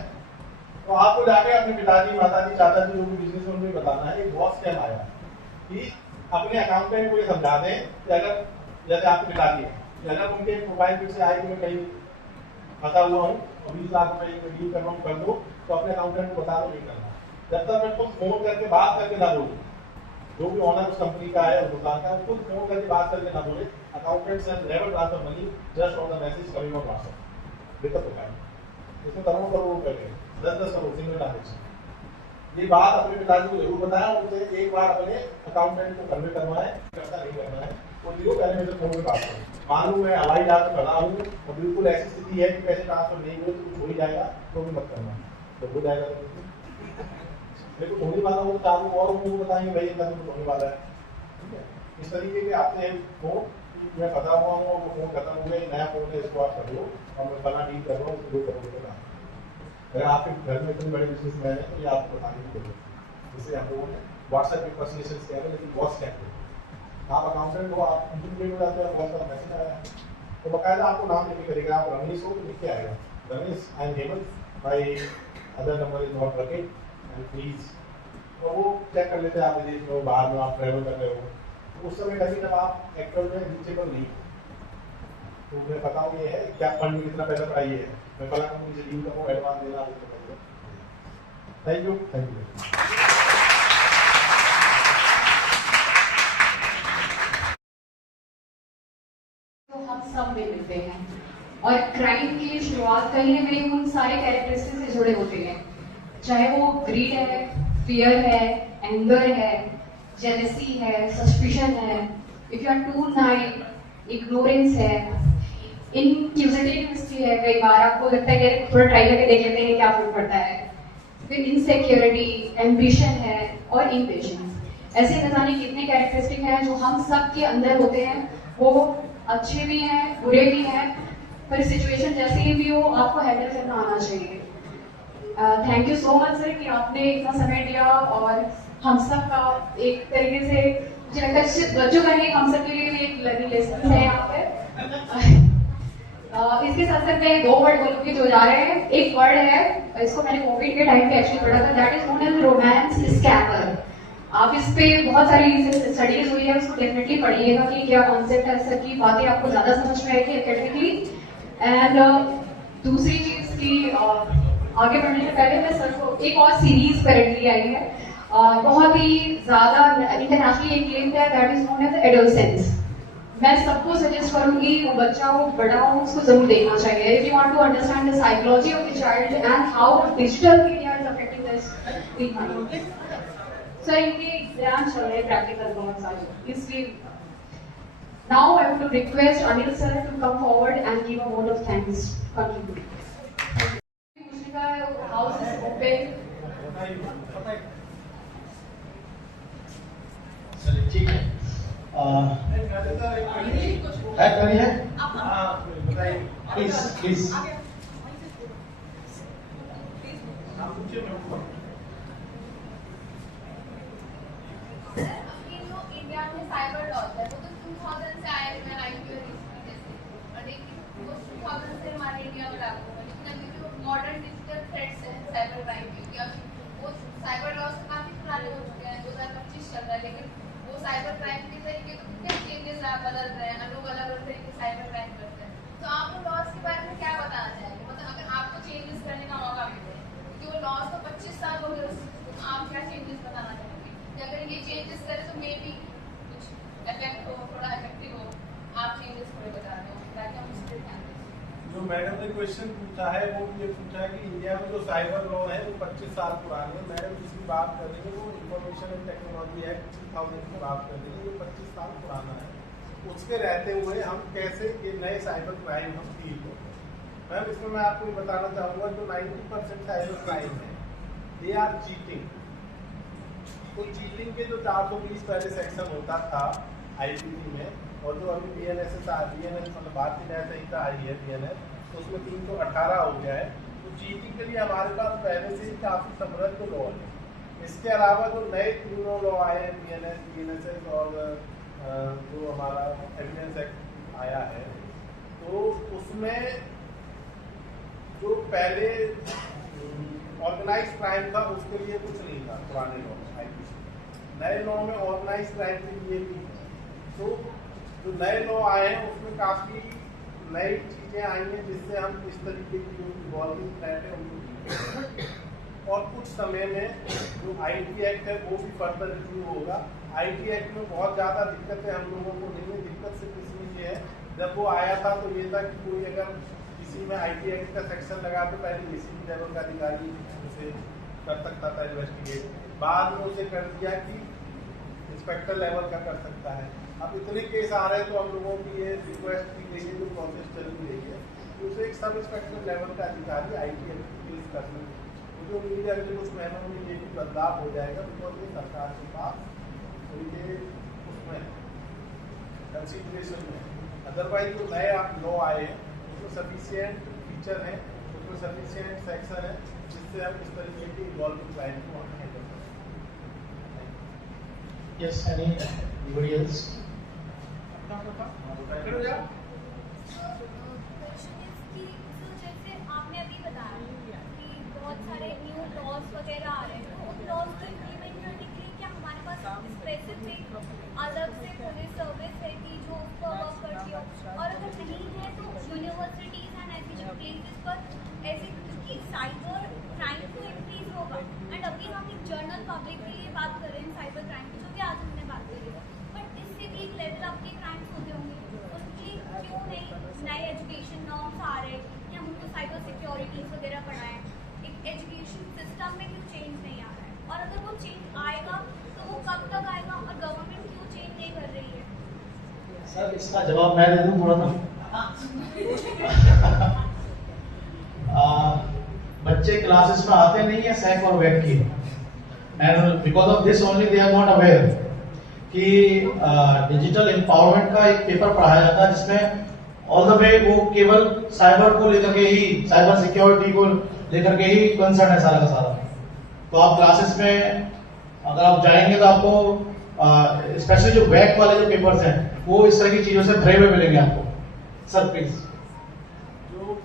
तो आपको जाके अपने पिताजी, माताजी, चाचा जी जो भी बिजनेस उनको बताना है। एक बहुत स्कैम आया कि अपने अकाउंटेंट को ये समझा दें कि अगर जैसे आपके पिताजी है, अगर उनके प्रोफाइल पिक से आए कि मैं कहीं फंसा हुआ हूँ और 20 लाख रुपए में डील कर रहा हूँ, कर दो, तो अपने अकाउंटेंट को बता दो नहीं करना। जब तक मैं खुद फोन करके बात करके ना बोलूँ, जो भी ऑनर उस कंपनी का है, उस दुकान का, खुद फोन करके बात करके ना बोले, अकाउंटेंट से never transfer money just on the message coming on WhatsApp. दिक्कत होता है इसमें करोड़ों रुपए के 10-10 करोड़ सिंगल ट्रांजेक्शन। ये बात अपने पिताजी को जरूर बताया, उनसे एक बार अपने अकाउंटेंट को कन्वे करवाएं, ऐसा नहीं करना है। वो जीरो पहले मेरे फोन में बात करें, मालूम मैं हवाई जहाज में खड़ा हूँ और बिल्कुल ऐसी स्थिति है कि पैसे ट्रांसफर नहीं हुए तो कुछ हो ही जाएगा, तो भी मत करना, तो हो जाएगा। देखो होने वाला हो चार लोग और उनको बताएंगे भाई इतना कुछ होने वाला है, ठीक है। इस तरीके के आते हैं फोन कि मैं फंसा हुआ हूँ और वो फोन खत्म हो गया, नया फोन है इसको आप कर लो और मैं फला डील कर रहा हूँ, इसको 2 करोड़ रुपये का। अगर आपके घर में इतने बड़े बिजनेस मैन है तो ये आपको बताने की जरूरत है। जैसे हम लोगों ने व्हाट्सएप पे पर्सनलाइजेशन किया है, लेकिन बॉस कहते हैं आप अकाउंटेंट हो, आप इंटरव्यू में जाते हैं, बॉस का मैसेज आया है तो बकायदा आपको नाम लिख के करेगा, आप रमेश हो तो लिख के आएगा Ramesh I am Hemant, my other number is not working and please. और वो चेक कर लेते हैं आप विदेश में, बाहर में आप ट्रैवल कर रहे हो, तो उस समय कभी जब आप एक्चुअल में रीचेबल नहीं, तो मैं बताऊँ ये है क्या फंड में कितना पैसा पड़ा ये है, मैं फला कंपनी से डील करूँ, एडवांस देना आपको। Thank you, thank you. तो हम सब में मिलते हैं और क्राइम की शुरुआत कहीं ना कहीं उन सारे कैरेक्टरिस्टिक्स से जुड़े होते हैं, चाहे वो ग्रीड है, फियर है, एंगर है, जेलसी है, सस्पिशन है, if you are too naive, ignorance है, इनक्यूजिटिवनेस है, कई बार आपको लगता है कि थोड़ा ट्राई करके देख लेते हैं क्या फर्क पड़ता है, फिर इनसिक्योरिटी, एम्बिशन है और इम्पेशेंस। ऐसे न जाने कितने कैरेक्टरिस्टिक हैं जो हम सब के अंदर होते हैं, वो अच्छे भी हैं, बुरे भी हैं, पर सिचुएशन जैसे ही भी हो आपको हैंडल करना आना चाहिए। Thank you so much sir कि आपने इतना समय दिया और हम सब का एक तरीके से मुझे लगता है सिर्फ बच्चों का नहीं, हम सब के लिए भी एक लर्निंग लेसन है यहाँ पे। इसके साथ साथ मैं 2 वर्ड बोलूंगी जो जा रहे हैं। एक वर्ड है, इसको मैंने कोविड के टाइम पे एक्चुअली पढ़ा था, that is known as romance scammer. आप इस पे बहुत सारी स्टडीज हुई है, उसको डेफिनेटली पढ़िएगा कि क्या कॉन्सेप्ट है, सर की बातें आपको ज्यादा समझ में आएगी एकेडमिकली। एंड दूसरी चीज की आगे बढ़ने से पहले मैं सर को एक और सीरीज करेंटली आई है, बहुत ही ज्यादा इंटरनेशनली एक्लेम्ड है, that is known as adolescence. मैं सबको सजेस्ट करूंगी, वो बच्चा हो बड़ा हो उसको जरूर देखना चाहिए, if you want to understand the psychology of the child and how digital media is affecting this. Sir इनके एग्जाम चल रहे हैं प्रैक्टिकल बहुत सारे, इसलिए now I would request Anil sir to come forward and give a word of thanks contribute. House is open. चलिए ठीक है, ऐड करिए प्लीज प्लीज। इंडिया में साइबर लॉज है वो तो 2000 से आए हैं, 90 और लेकिन वो 2000 से हमारे इंडिया में लागू हुआ, लेकिन अभी जो मॉडर्न डिजिटल थ्रेट्स हैं साइबर क्राइम के, क्या वो साइबर लॉज काफी पुराने हो चुके हैं, 2025 चल रहा है, लेकिन वो साइबर क्राइम के तरीके तो कितने चेंजेस बदल रहे हैं, लोग अलग अलग तरीके से साइबर क्राइम करते हैं। तो आप वो लॉज के बारे में क्या बताना चाहेंगे, मतलब अगर आपको चेंजेस करने का मौका मिले, क्योंकि वो लॉज तो 25 साल हो गए, तो आप क्या चेंजेस बताना चाहेंगे कि अगर ये चेंजेस करें तो मे बी कुछ इफेक्ट हो, थोड़ा इफेक्टिव हो, आप चेंजेस थोड़े बता दें ताकि हम उस पर ध्यान दें। जो मैडम ने क्वेश्चन पूछा है वो ये पूछा है कि इंडिया में जो साइबर लॉ है वो 25 साल पुराने हैं। मैडम जिसकी बात कर रही है वो इंफॉर्मेशन एंड टेक्नोलॉजी एक्ट 2000 की बात कर रही है, जो 25 साल पुराना है। उसके रहते हुए हम कैसे ये नए साइबर क्राइम हम डील करते हैं। मैम इसमें मैं आपको बताना चाहूँगा जो 90% साइबर क्राइम है दे आर चीटिंग। तो चीटिंग के जो 420 पहले सेक्शन होता था आईपीसी में, और जो अभी बीएनएस मतलब भारतीय न्याय संहिता आई है बीएनएस, तो उसमें 318 हो गया है। तो चीटिंग के लिए हमारे पास पहले से ही काफ़ी समृद्ध लॉ है। इसके अलावा जो नए क्रिमिनल लॉ आए हैं बीएनएस, बीएनएसएस और जो हमारा एविडेंस एक्ट आया है, तो उसमें जो पहले ऑर्गेनाइज क्राइम था उसके लिए कुछ नहीं था पुराने लॉ में आईपीसी। नए लॉ में ऑर्गेनाइज क्राइम के लिए भी, तो जो नए लॉ आए हैं उसमें काफ़ी नई चीज़ें आई हैं जिससे हम इस तरीके की जो इवॉल्विंग थ्रेट है उनको, और कुछ समय में जो आईटी एक्ट है वो भी फर्दर रिव्यू होगा। आईटी एक्ट में बहुत ज़्यादा दिक्कतें हम लोगों को नहीं है, दिक्कत सिर्फ इसमें ये है जब वो आया था तो ये था कि कोई अगर किसी में आईटी एक्ट का सेक्शन लगा तो पहले एसीपी लेवल का अधिकारी उसे कर सकता था इन्वेस्टिगेट, बाद में उसे कर दिया कि इंस्पेक्टर लेवल का कर सकता है। अब इतने केस आ रहे हैं तो हम लोगों की ये रिक्वेस्ट की गई है, जो प्रोसेस चल रही है, उसे एक सब इंस्पेक्टर लेवल का अधिकारी आईटी एक्ट केस कर सकते, जो मीडिया अगले कुछ महीनों में ये भी बदलाव हो जाएगा, बिकॉज ये सरकार के पास तो ये उसमें कंसिडरेशन में। अदरवाइज जो नए लॉ आए हैं उसमें सफिशिएंट फीचर हैं, उसमें सफिशिएंट सेक्शन है जिससे हम इस तरीके की इवॉल्विंग क्राइम को हम हैंडल कर सकते हैं। Yes, anybody else? जैसे आपने अभी बताया कि बहुत सारे न्यू लॉज वगैरह आ रहे हैं, तो उन लॉज को इम्प्लीमेंट करने के लिए क्या हमारे पास स्पेसिफिक अलग से पुलिस सर्विस है कि जो उस पर वर्क करती हो, और अगर नहीं है तो यूनिवर्सिटीज एंड ऐसी प्लेसेस पर ऐसी कि साइबर क्राइम तो इंक्रीज होगा। एंड अभी हम एक जनरल पब्लिक के लिए बात कर रहे हैं साइबर क्राइम की, जो कि आज हमने बात करी है, बट इससे भी एक लेवल अप के क्राइम्स होते होंगे, उनके क्यों नहीं नए एजुकेशन नॉर्म्स आ रहे हैं या उनको साइबर सिक्योरिटी वगैरह पढ़ाएं? एक एजुकेशन सिस्टम में क्यों चेंज नहीं आ रहा है, और अगर वो चेंज आएगा तो वो कब तक आएगा, और गवर्नमेंट क्यों चेंज नहीं कर रही है? सर इसका जवाब मैं दे दूं थोड़ा सा। बच्चे क्लासेस में आते नहीं है सैक और वेट की, and because of this only they are not aware कि डिजिटल एम्पावरमेंट का एक पेपर पढ़ाया जाता है जिसमें ऑल द वे वो केवल साइबर को लेकर के ही, साइबर सिक्योरिटी को लेकर के ही कंसर्न है सारा का सारा। तो आप क्लासेस में अगर आप जाएंगे तो आपको स्पेशली जो बैक वाले जो पेपर्स हैं वो इस तरह की चीजों से भरे हुए मिलेंगे आपको। Sir please. जो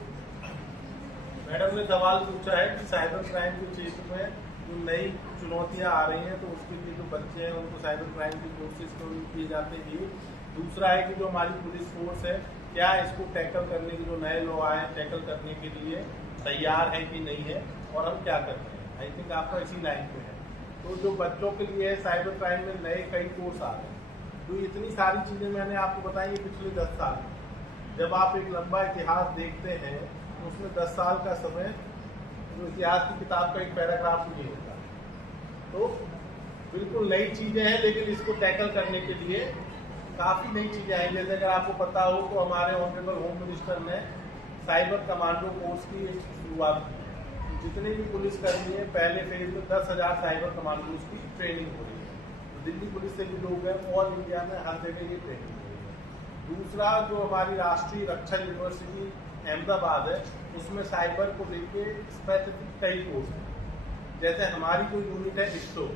मैडम ने सवाल पूछा है कि साइबर क्राइम के क्षेत्र में जो नई चुनौतियां आ रही हैं तो उसके लिए जो बच्चे हैं उनको साइबर क्राइम की कोर्सेज तो किए जाते हैं। दूसरा है कि जो हमारी पुलिस फोर्स है क्या इसको टैकल करने के, जो नए लॉ आए टैकल करने के लिए तैयार है कि नहीं है, और हम क्या कर रहे हैं। आई थिंक आपका इसी लाइन पे है। तो जो बच्चों के लिए साइबर क्राइम में नए कई कोर्स आ रहे हैं, तो इतनी सारी चीज़ें मैंने आपको बताई पिछले 10 साल में। जब आप एक लंबा इतिहास देखते हैं तो उसमें 10 साल का समय जो इतिहास की किताब का एक पैराग्राफ नहीं होता। तो बिल्कुल नई चीज़ें हैं, लेकिन इसको टैकल करने के लिए काफ़ी नई चीज़ें आई। जैसे अगर आपको पता हो तो हमारे ऑनरेबल होम मिनिस्टर ने साइबर कमांडो कोर्स की एक शुरुआत की। जितने भी पुलिसकर्मी हैं पहले फेज में 10,000 साइबर कमांडोज की ट्रेनिंग हो रही है। तो दिल्ली पुलिस से भी लोग हैं, ऑल इंडिया में हर जगह ये ट्रेनिंग हो रही है। दूसरा जो हमारी राष्ट्रीय रक्षा यूनिवर्सिटी अहमदाबाद है उसमें साइबर को लेके स्पेसिफिक कई कोर्स हैं। जैसे हमारी जो यूनिट है ISTO,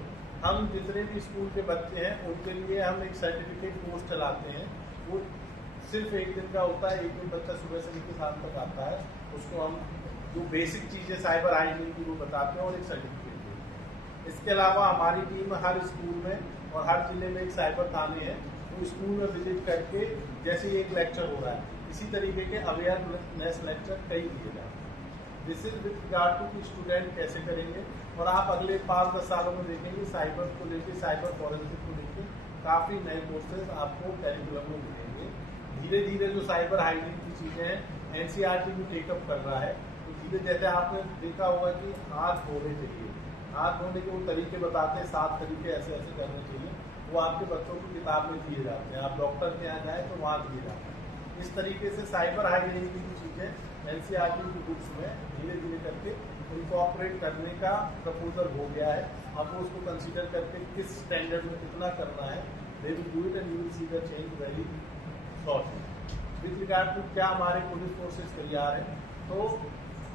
हम जितने भी स्कूल के बच्चे हैं उनके लिए हम एक सर्टिफिकेट कोर्स चलाते हैं। वो सिर्फ एक दिन का होता है, एक दिन बच्चा सुबह से लेकर शाम तक आता है, उसको हम जो बेसिक चीज़ें साइबर हाइजीन की वो बताते हैं और एक सर्टिफिकेट देते हैं। इसके अलावा हमारी टीम हर स्कूल में और हर जिले में एक साइबर थाने हैं, तो स्कूल में विजिट करके जैसे एक लेक्चर हो रहा है इसी तरीके के अवेयरनेस लेक्चर कई दिए जाते हैं। This is with regard to कि स्टूडेंट कैसे करेंगे, और आप अगले 5-10 सालों में देखेंगे साइबर को लेके, साइबर फॉरेंसिक को लेके काफ़ी नए कोर्सेज आपको कैरिकुलम में मिलेंगे। धीरे धीरे जो साइबर हाइजीन की चीज़ें हैं NCERT भी टेकअप कर रहा है। तो धीरे जैसे आपने देखा होगा कि हाथ धोने चाहिए, हाथ धोने के वो तरीके बताते हैं, 7 तरीके ऐसे ऐसे करने चाहिए, वो आपके बच्चों की किताब में दिए जाते हैं। आप डॉक्टर के यहाँ जाए तो वहाँ दिए जाते हैं। इस तरीके से साइबर हाइजीन की चीज़ें NCERT की बुक्स में धीरे धीरे करके इनकॉर्पोरेट करने का प्रपोजल हो गया है। अब वो उसको कंसीडर करके किस स्टैंडर्ड में कितना करना है, they will do it and you will see the change very short. With regard to क्या हमारे पुलिस फोर्सेस तैयार हैं, तो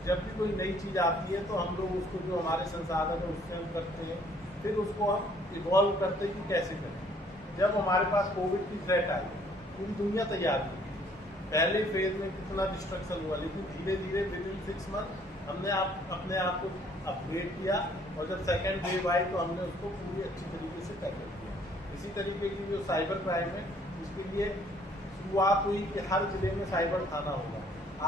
जब भी कोई नई चीज़ आती है तो हम लोग उसको जो हमारे संसाधन है उससे हम करते हैं, फिर उसको हम इवॉल्व करते हैं कि कैसे करें। जब हमारे पास कोविड की थ्रेट आई पूरी दुनिया तैयार थी। पहले फेज में कितना डिस्ट्रक्शन हुआ, लेकिन धीरे धीरे विद इन 6 मंथ हमने अपने आप को अपग्रेड किया, और जब सेकेंड वेव आई तो हमने उसको पूरी अच्छी तरीके से टैकल किया। इसी तरीके की जो साइबर क्राइम है इसके लिए शुरुआत हुई कि हर जिले में साइबर थाना होगा।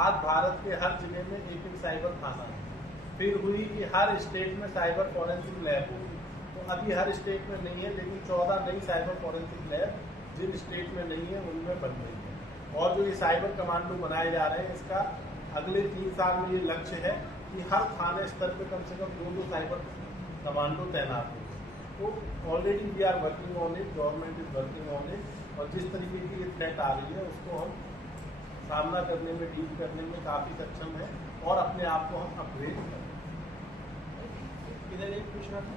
आज भारत के हर जिले में एक साइबर थाना है। फिर हुई कि हर स्टेट में साइबर फॉरेंसिक लैब होगी। तो अभी हर स्टेट में नहीं है, लेकिन 14 नई साइबर फॉरेंसिक लैब जिन स्टेट में नहीं है उनमें बन रही है। और जो ये साइबर कमांडो बनाए जा रहे हैं, इसका अगले 3 साल में ये लक्ष्य है कि हर थाने स्तर पे कम से कम 2 साइबर कमांडो तैनात हो। तो already we are working on it, government is working on it, और जिस तरीके की ये थ्रेट आ रही है उसको हम सामना करने में, डील करने में काफ़ी सक्षम है, और अपने आप को हम अपग्रेड करें। इधर एक पूछना था,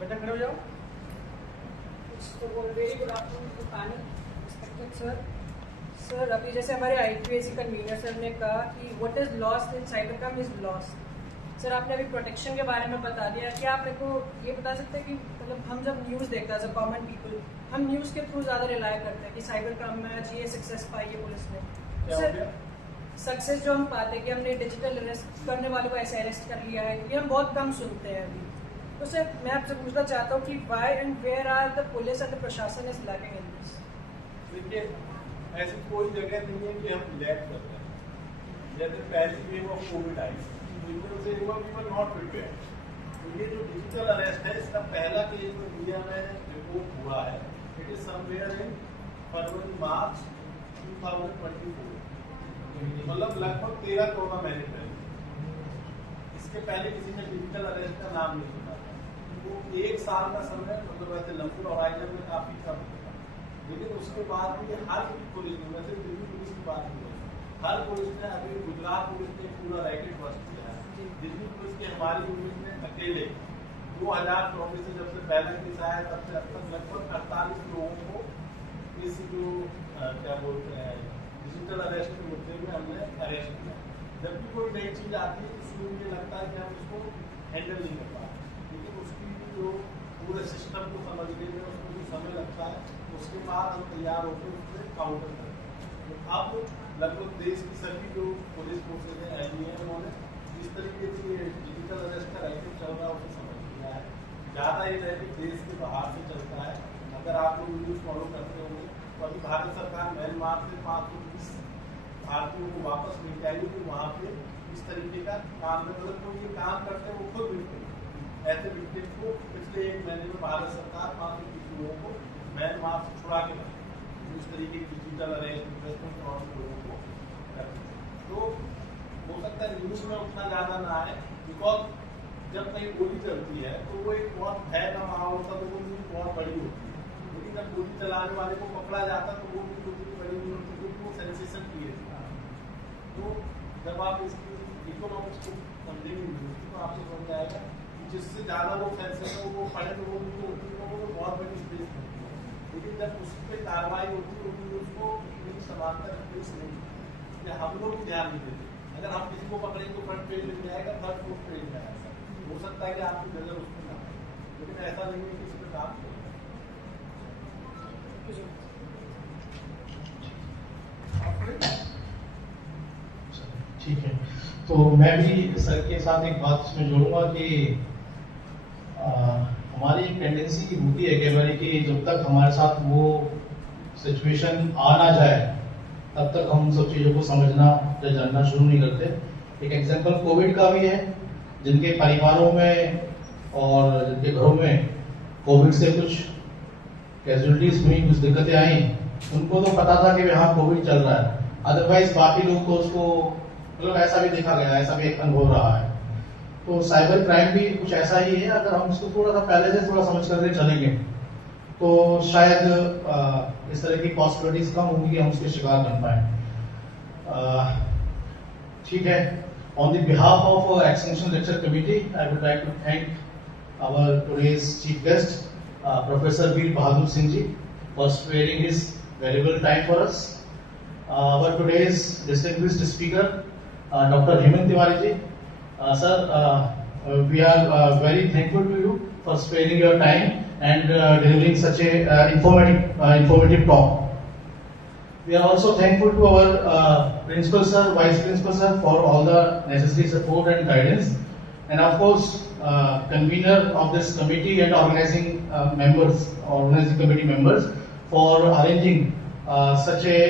बेटा खड़े हो जाओ। Very good afternoon to panel, respected sir. Sir अभी जैसे हमारे IQAC कन्वीनर सर ने कहा कि what is lost in cyber crime is lost. Sir आपने अभी प्रोटेक्शन के बारे में बता दिया, क्या आप मेरे को ये बता सकते हैं कि मतलब हम जब न्यूज़ देखते हैं एज अ कॉमन पीपल, हम न्यूज़ के थ्रू ज़्यादा रिलाय करते हैं कि साइबर क्राइम में आज ये सक्सेस पाई है पुलिस ने, क्या हो सर गया? सक्सेस जो हम पाते हैं कि हमने डिजिटल अरेस्ट करने वालों को ऐसे अरेस्ट कर लिया है, ये हम बहुत कम सुनते हैं अभी। तो सर मैं आपसे पूछना चाहता हूँ कि why and where are the police and the प्रशासन इज लैकिंग इन दिस। देखिए ऐसी कोई जगह नहीं है कि हम लैग कर रहे हैं। जैसे पहली वेव ऑफ कोविड आई, तो से वी वर नॉट प्रिपेयर्ड। तो ये जो डिजिटल अरेस्ट है, इसका पहला केस जो इंडिया में रिपोर्ट हुआ है, इट इज समवेयर इन फरवरी-मार्च 2024, मतलब लगभग 13-14 महीने पहले। इसके पहले किसी ने डिजिटल अरेस्ट का नाम नहीं सुना था। वो 1 साल का समय, मतलब वैसे लंबू हॉराइजन में काफी कम था, लेकिन उसके बाद भी हर पुलिस ने, वैसे दिल्ली पुलिस की बात नहीं है, हर पुलिस ने, अभी गुजरात पुलिस ने पूरा रैकेट बस्ट किया है। दिल्ली पुलिस की हमारी पुलिस ने अकेले 2024 से जब से पहले केस आया तब से अब तक लगभग 48 लोगों को इस जो क्या बोलते हैं डिजिटल अरेस्ट के मुद्दे में हमने अरेस्ट किया। जब भी कोई नई चीज आती है शुरू में लगता है कि हम उसको हैंडल नहीं कर पाते, लेकिन उसकी जो पूरे सिस्टम को समझने में उसको जो समय लगता है, उसके बाद हम तैयार होकर उससे काउंटर करते हैं। तो अब लगभग देश की सभी जो पुलिस फोर्सेज हैं, LG हैं, उन्होंने जिस तरीके से डिजिटल अरेस्ट का रैकेट चल रहा है उसे समझ लिया है। ज़्यादा ये रैकेट देश के बाहर से चलता है। अगर आप लोग न्यूज़ फॉलो करते होंगे तो अभी भारत सरकार म्यांमार से 520 भारतीयों को वापस लेके आई, तो वहाँ पे इस तरीके का काम में, मतलब कोई ये काम करते हैं वो खुद विक्टिम, ऐसे विक्टिम को पिछले 1 महीने में भारत सरकार 520 लोगों को म्यांमार से छुड़ा के लाई, इस तरीके की डिजिटल अरेस्ट इन्वेस्टमेंट और लोगों को करते। तो हो सकता है न्यूज़ में उतना ज़्यादा ना आए, बिकॉज जब कहीं गोली चलती है तो वो एक बहुत भय का माहौल होता है, तो वो न्यूज़ बहुत बड़ी होती है। लेकिन जब गोली चलाने वाले को पकड़ा जाता है तो वो न्यूज़ उतनी बड़ी नहीं होती, क्योंकि वो सेंसेशन क्रिएट होता है। तो जब आप इसकी इकोनॉमिक्स को समझेंगे न्यूज़ की, तो आपको समझ आएगा कि जिससे ज़्यादा वो सेंसेशन वो पढ़े तो वो न्यूज़ होती है, वो बहुत बड़ी स्पेस होती है। लेकिन जब उस पर कार्रवाई होती है तो उसको इतनी समानता स्पेस नहीं होती, या हम लोग ध्यान नहीं देते। अगर हम किसी को पकड़ेंगे तो फ्रंट पेज मिल जाएगा, थर्ड फोर्थ पेज में आएगा, हो सकता है कि आपकी नजर उस पर ना आए, लेकिन ऐसा नहीं है कि इस पर काम करें। ठीक है, तो मैं भी सर के साथ एक बात इसमें जोड़ूंगा कि हमारी एक टेंडेंसी होती है कई बार कि जब तक हमारे साथ वो सिचुएशन आ ना जाए तब तक हम सब चीज़ों को समझना या जानना शुरू नहीं करते। एक एग्जांपल कोविड का भी है, जिनके परिवारों में और जिनके घरों में कोविड से कुछ कैजुअलिटीज हुई, कुछ दिक्कतें आई, उनको तो पता था कि हाँ कोविड चल रहा है, अदरवाइज बाकी लोग तो उसको मतलब ऐसा भी देखा गया, ऐसा भी एक अनुभव रहा है। तो साइबर क्राइम भी कुछ ऐसा ही है, अगर हम इसको थोड़ा सा पहले से थोड़ा समझ करके चलेंगे तो शायद इस तरह की पॉसिबिलिटीज कम होंगी कि हम उसके शिकार बन पाए। ठीक है, on the behalf of extension lecture committee I would like to thank our today's chief guest professor Veer Bahadur Singh ji for sparing his valuable time for us. Our today's distinguished speaker doctor Hemant Tiwari ji, sir, we are very thankful to you for sparing your time and delivering such a informative talk. We are also thankful to our principal sir, vice principal sir for all the necessary support and guidance, and of course convener of this committee and organizing committee members for arranging such a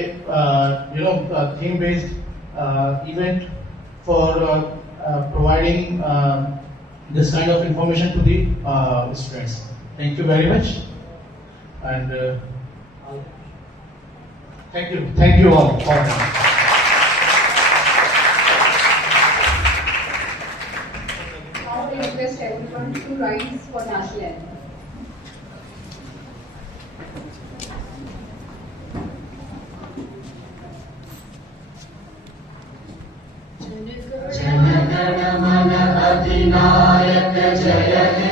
theme based event for providing this kind of information to the students. Thank you very much, and thank you all for that. Now I request everyone to rise for national anthem. जनगण मन अधिनायक जय हे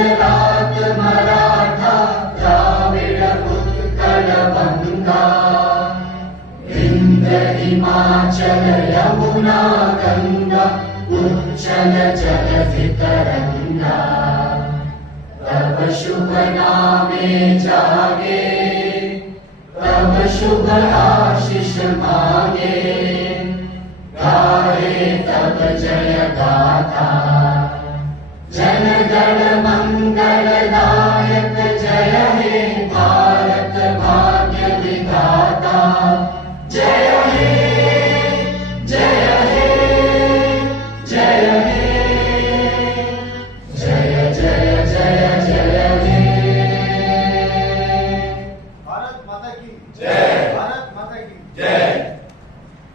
गुजरात मराठा द्राविड उत्कल बंगा विंध्य हिमाचल यमुना गंगा उच्चल जलधि तरंगा तब शुभ नामे जागे तब शुभ आशीष मांगे गाए तब जय गाथा जन गण मंगलदायक जय हे भारत भाग्य विधाता जय हे